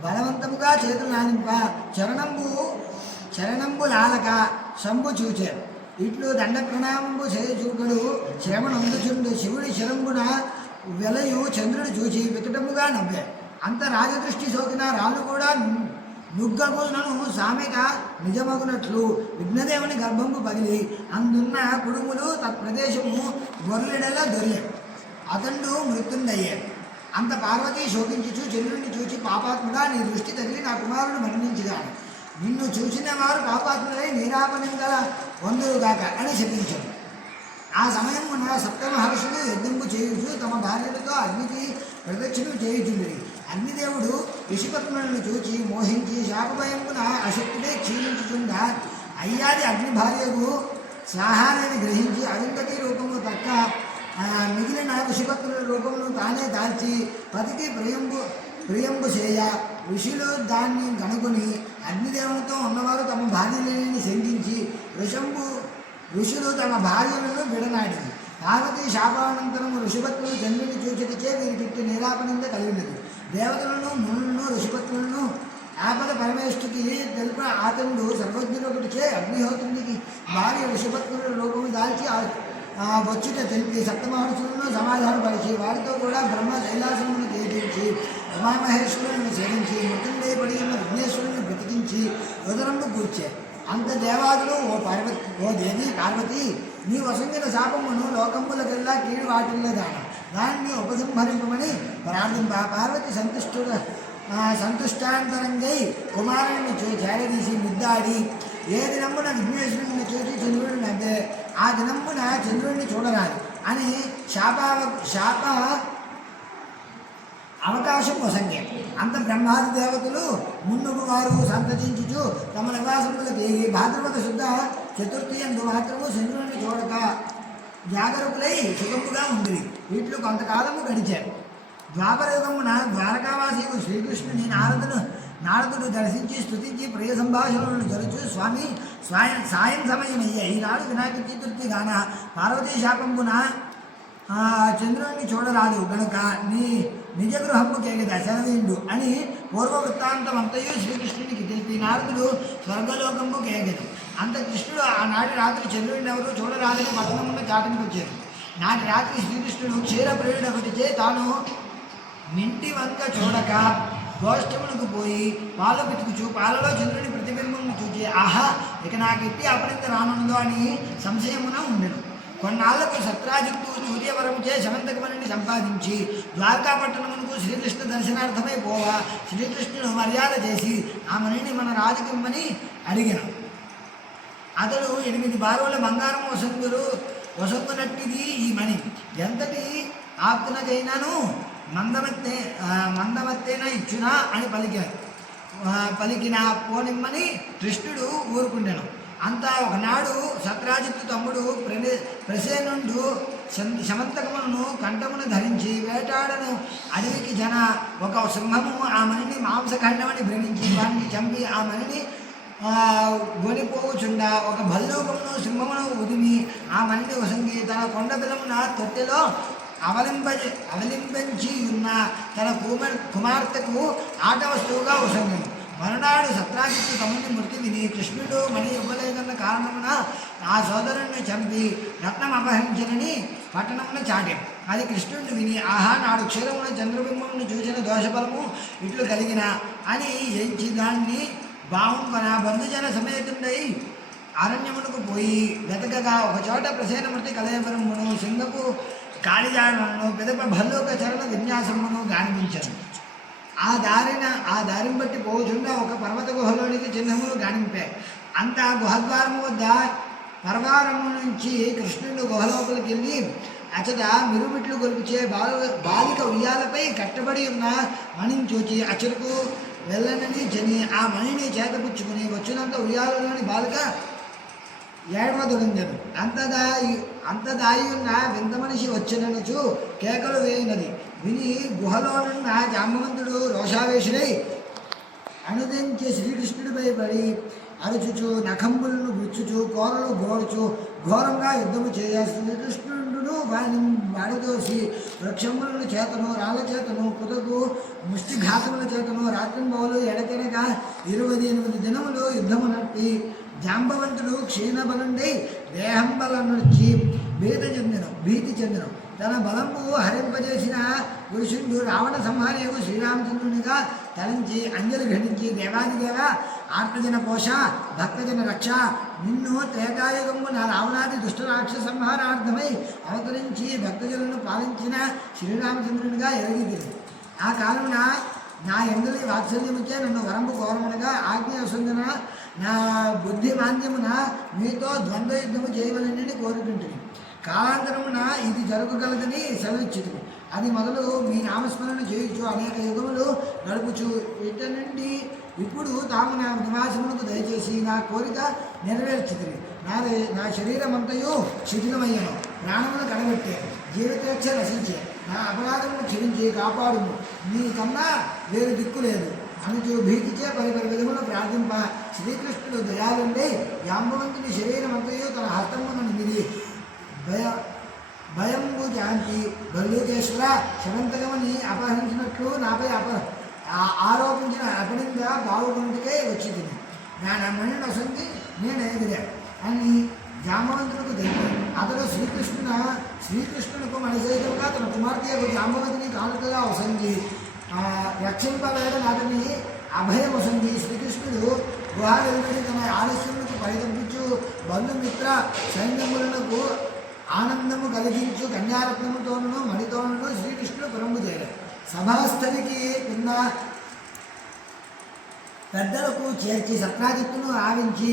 బలవంతముగా చేతులు నానింప చరణంబు లాలక శంభు చూచే ఇట్లు దండ ప్రణామంబు చేయచూకడు శ్రమణొందుచుండు శివుడి శరంబున వెలయు చంద్రుడు చూచి వికటముగా నవ్వే. అంత రాజదృష్టి సోకిన రాళ్ళు కూడా నుగ్గగులను సామెత నిజమగునట్లు విఘ్నదేవుని గర్భంపు పగిలి అందున్న కుడుములు తత్ప్రదేశము గొర్రెడలా దొర్లే అతడు మృత్యుండయ్యే. అంత పార్వతి శోకించుచు చంద్రుడిని చూచి పాపాత్ముడా నీ దృష్టి తగిలి నా కుమారుడు మరణించుగాను నిన్ను చూసిన వారు పాపాత్ములై నీరాపనిందల వందురుగాక అని శపించాడు. ఆ సమయమున సప్తమహర్షులు యజ్ఞంపు చేయుచు తమ భార్యలతో అగ్నికి ప్రదక్షిణ చేయుచుండి అగ్నిదేవుడు ఋషిపత్నులను చూచి మోహించి శాపభయంపున అశక్తుడే క్షీణించుచుండా అయ్యాది అగ్ని భార్యకు స్వాహాన్ని గ్రహించి అరుంధతి రూపము తక్క మిగిలిన ఋషిపత్నుల రూపమును తానే దాల్చి పతికి ప్రియంబు చేయ ఋషులు దాన్ని కనుగొని అగ్నిదేవునితో ఉన్నవారు తమ భార్యలని శంకించి ఋషులు తమ భార్యలను విడనాడింది. పార్వతి శాపానంతరము ఋషిపత్నులు చంద్రుని చూచుటచే వీరి చుట్టూ నిరాపనింద కలిగినది. దేవతలను మునులను ఋషిపత్నులను ఆపద పరమేష్ఠుకి తెలుప అతనుడు సర్వజ్ఞులొకటిచే అగ్నిహోత్రునికి భార్య ఋషిపత్నుల రూపము దాల్చి వచ్చుట తెలిపి సప్తమహర్షులను సమాధానపరిచి వారితో కూడా బ్రహ్మ కైలాసమును తేజించి ఉమామహేశ్వరులను సేవించి మృత్యుండే పడి ఉన్న విఘ్నేశ్వరుని బ్రతికించి ఉదరంబు కూర్చే. అంత దేవాదులు ఓ దేవి పార్వతి నీ వసంగిన శాపమును లోకములకెల్లా కీడు వాటిల్లదాన దాన్ని ఉపసంహరింపమని ప్రార్థింప పార్వతి సంతుష్టాంతరంగై కుమారుని చేరదీసి ముద్దాడి ఏ దినమున విఘ్నేశ్వరుని చూసి చంద్రుడిని నవ్వే ఆ దినమున చంద్రుడిని చూడరాదు అని శాప అవకాశం వసంగే. అంత బ్రహ్మాది దేవతలు మున్నుగు వారు సంతచించుచు తమ నివాసములకి భాద్రపద శుద్ధ చతుర్థి అందు మాత్రము చంద్రుడిని చూడక జాగరూకులై సుఖముగా ఉంది. వీటిలో కొంతకాలము గడిచారు. ద్వాపరయుగమున ద్వారకావాసికు శ్రీకృష్ణుని నారదుడు దర్శించి స్తుతించి ప్రియ సంభాషణలను జరుచు స్వామి సాయం సమయమయ్యే ఈనాడు వినాయక చతుర్థి గాన పార్వతీ శాపంబున చంద్రుడిని చూడరాదు గనుక నీ నిజ గృహము కేగద సెలవిండు అని పూర్వ వృత్తాంతం అంతయు శ్రీకృష్ణునికి తెలిపి నారదుడు స్వర్గలోకంపు కేగదు. అంత కృష్ణుడు ఆనాటి రాత్రి చంద్రుడిని ఎవరు చూడరాదని పట్టణమున్న చాటనికి వచ్చారు. నాటి రాత్రి శ్రీకృష్ణుడు క్షీరప్రియుడు ఒకటిచే తాను మింటి వంక చూడక గోష్ఠమునకు పోయి పాలు పితుకుచు పాలలో చంద్రుని ప్రతిబింబమును చూచి ఆహా ఇక నాకు ఎట్టి అపరింత రానుందో అని సంశయమున ఉండెను. కొన్నాళ్లకు సత్రాజిత్తు సూర్యవరముచే శమంతకమణిని సంపాదించి ద్వారకాపట్టణమునకు శ్రీకృష్ణ దర్శనార్థమై పోవా శ్రీకృష్ణుడు మర్యాద చేసి ఆ మణిని మన రాజకిమ్మని అడిగాను. అతడు 8 బారుల బంగారం వసంగునట్టిది ఈ మణి ఎంతటి ఆప్తునకైనాను మందమత్తేన ఇచ్చునా అని పలికిన పోనిమ్మని కృష్ణుడు ఊరుకుండాను. అంతా ఒకనాడు సత్రాజిత్తు తమ్ముడు ప్రసేనుండు శమంతకమును కంఠమును ధరించి వేటాడను అడవికి ఒక సింహము ఆ మణిని మాంసఖండమని భ్రమించి వాటిని చంపి ఆ మణిని గొనిపోవుచుండ ఒక భల్లూకమును సింహమును ఉదిమి ఆ మణిని వసంగి తన కొండ బిలమున తొట్టెలో అవలింబించి ఉన్న తన కుమార్తెకు ఆట వస్తువుగా వసంగను. మరునాడు సత్రాజిత్తు తమ్ముని మృతి విని కృష్ణుడు మణి ఇవ్వలేదన్న కారణమున ఆ సోదరుణ్ణి చంపి రత్నం అపహరించనని పట్టణమున చాటాం. అది కృష్ణుడిని విని ఆహా నాడు క్షీరమున చంద్రబింబమును చూసిన దోషఫలము ఇట్లు కలిగిన అని ఎంచి దాన్ని బాహుంకొన బంధుజన సమేతుండై అరణ్యమునకు పోయి వెతకగా ఒక చోట ప్రసేనమూర్తి కలయపురమును సింగపు కాళిజాడమును పెదప భల్లోక చరణ విన్యాసమును గానిపించను. ఆ దారిని బట్టి పోచుండా ఒక పర్వత గుహలోనికి చిహ్నములు గానింపాయి. అంత గుహద్వారము వద్ద పర్వారము నుంచి కృష్ణుడు గుహలోపలికి వెళ్ళి అచట మిరుమిట్లు గొలిపించే బాలిక ఉయ్యాలపై కట్టబడి ఉన్న మణిని చూచి అచటకు వెళ్ళనని జని ఆ మణిని చేతపుచ్చుకుని వచ్చినంత ఉయ్యాలలోని బాలిక ఏడవదొడంగను. అంత దాయి ఉన్న వింత మనిషి వచ్చిననుచు కేకలు వేయినది విని గుహలోనున్న జాంబవంతుడు రోషావేశుడై అనుదించి శ్రీకృష్ణుడిపై పడి అరుచుచు నఖంబులను గుచ్చుచు కోరలు గోడుచు ఘోరంగా యుద్ధము చేయ శ్రీకృష్ణుడును వాడితోసి వృక్షములను చేతను రాళ్ళ చేతను కుదకు ముష్టిఘాతముల చేతను రాత్రింబవలు ఎడతెనక 28 దినములు యుద్ధము నట్టి జాంబవంతుడు క్షీణబలుండై దేహం బలం నడిచి భీతి చెందను. తన బలంపు హరింపజేసిన పురుషుడు రావణ సంహార్యకు శ్రీరామచంద్రునిగా తలంచి అంజలి ఘటించి దేవాదిదేవ ఆత్మజన పోష భక్తజన రక్ష నిన్ను త్రేతాయుగము నా రావణాది దుష్ట రాక్షస సంహారార్థమై అవతరించి భక్తజనులను పాలించిన శ్రీరామచంద్రునిగా ఎరిగిది. ఆ కాలమున నా ఎందలి వాత్సల్యముచే నన్ను వరంపు కోరమునగా ఆజ్ఞ వసందన నా బుద్ధి మాంద్యమున మీతో ద్వంద్వ యుద్ధము చేయవలనని కోరుకుంటుంది. కాలాంతరమున ఇది జరగగలదని సెలవిచ్చుదు. అది మొదలు మీ నామస్మరణ చేయుచు అనేక యుగములు గడుపుచు ఇట నుండి ఇప్పుడు తాము నా నివాసమునకు దయచేసి నా కోరిక నెరవేర్చుతుంది. నా శరీరమంతయు శిథిలమయ్యను, ప్రాణమును కడబెట్టే, జీవితేచ్ఛ రసించే, నా అపరాధమును క్షమించి కాపాడుము, నీకన్నా వేరు దిక్కు లేదు అనుచు భీతిచే పరిపరి విధములు ప్రార్థింప శ్రీకృష్ణుడు దయాలుండే జాంబవంతుని శరీరమంతయు తన హస్తమును నిమిది భయంబు జాంతి భల్లూకేశ్వర శమంతకమని అపహరించినట్లు నాపై ఆరోపించిన అపనింద బావుగుంటికే వచ్చింది. నా మణిని వసంతి నేను ఎదిగా అని జాంబవంతునికి తెలిపాడు. అతడు శ్రీకృష్ణునికి మణిసహితంగా తన కుమార్తె జాంబవతిని కానుకగా వసంగి రక్షింపలేదని అతని అభయం వసంగి శ్రీకృష్ణుడు గుహాలెల్లుడి తన ఆలస్యములకు పరితపించు బంధుమిత్ర సైన్యములకు ఆనందము కలిగించు కన్యారత్నముతోనూ మణితోనూ శ్రీకృష్ణుడు పురంబు చేయడు. సభాస్థలికి ఉన్న పెద్దలకు చేర్చి సత్రాజిత్తును ఆవించి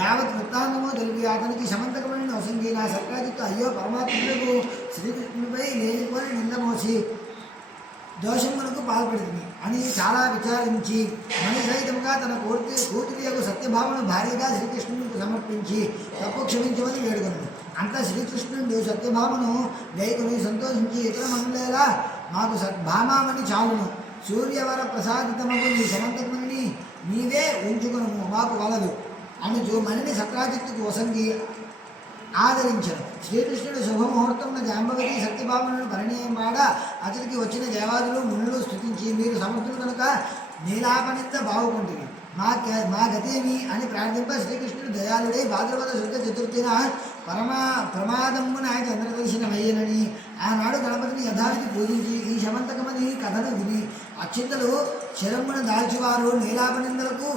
యావత్ వృత్తాంతము తెలిపి అతనికి సమంతకమైన వసంగి నా సత్రాజిత్తు అయ్యో పరమాత్ములకు శ్రీకృష్ణుడిపై లేనిపోని నిందమోసి దోషమునకు పాల్పడింది అని చాలా విచారించి మణిసహితంగా తన కూతురి యొక్క సత్యభామను భార్యగా శ్రీకృష్ణునికి సమర్పించి తప్పు క్షమించమని వేడుకొను. అంతా శ్రీకృష్ణుడు సత్యభామను దయకుని సంతోషించి ఇతర మనులేలా మాకు భామామని చాలును, సూర్యవర ప్రసాదితమగు నీ సమంతకుని నీవే ఉంచుకును, మాకు వలదు అనుచు మణిని సత్రాజిత్తుకు వసంగి ఆదరించను. శ్రీకృష్ణుడు శుభముహూర్తమున జాంబవతి సత్యభామను పరిణయమాడ అతనికి వచ్చిన దేవాదులు మునులు స్థుతించి మీరు సమర్థులు కనుక నీలాపనింద బాగుకుంటుంది, మా గతేమి అని ప్రార్థింప శ్రీకృష్ణుడు దయాళుడై భాద్రపద శుద్ధ చతుర్థిన ప్రమాదమున చంద్రదర్శనమయ్యనని ఆనాడు గణపతిని యథావిధి పూజించి ఈ శమంతకమని కథను విని అచ్చింతలు శరమున దాల్చివారు నీలాపనిందలకు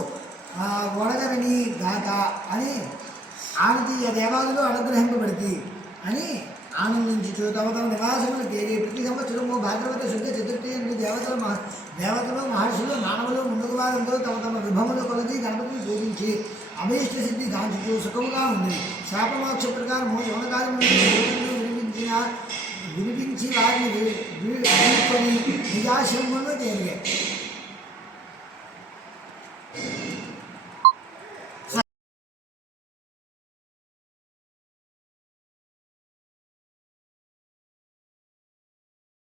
ఒడగరని గాక అని ఆనతీయ దేవాదులు అనుగ్రహింపబడితే అని ఆనందించుచు తమ నివాసములు తేలి ప్రతి సంవత్సరము భాద్రపద శుద్ధ చతుర్థి నుండి దేవతలు మహర్షులు మానవులు ముందుకు వారందరూ తమ విభములు కొలది గణపతిని పూజించి అభీష్ట సిద్ధి గాంచుతూ సుఖముగా ఉంది. శాపమోక్ష ప్రకారము యవనకాలము వినిపించి వారిని వీడుకొని నిజాశ్రమమును తేలిగాయి.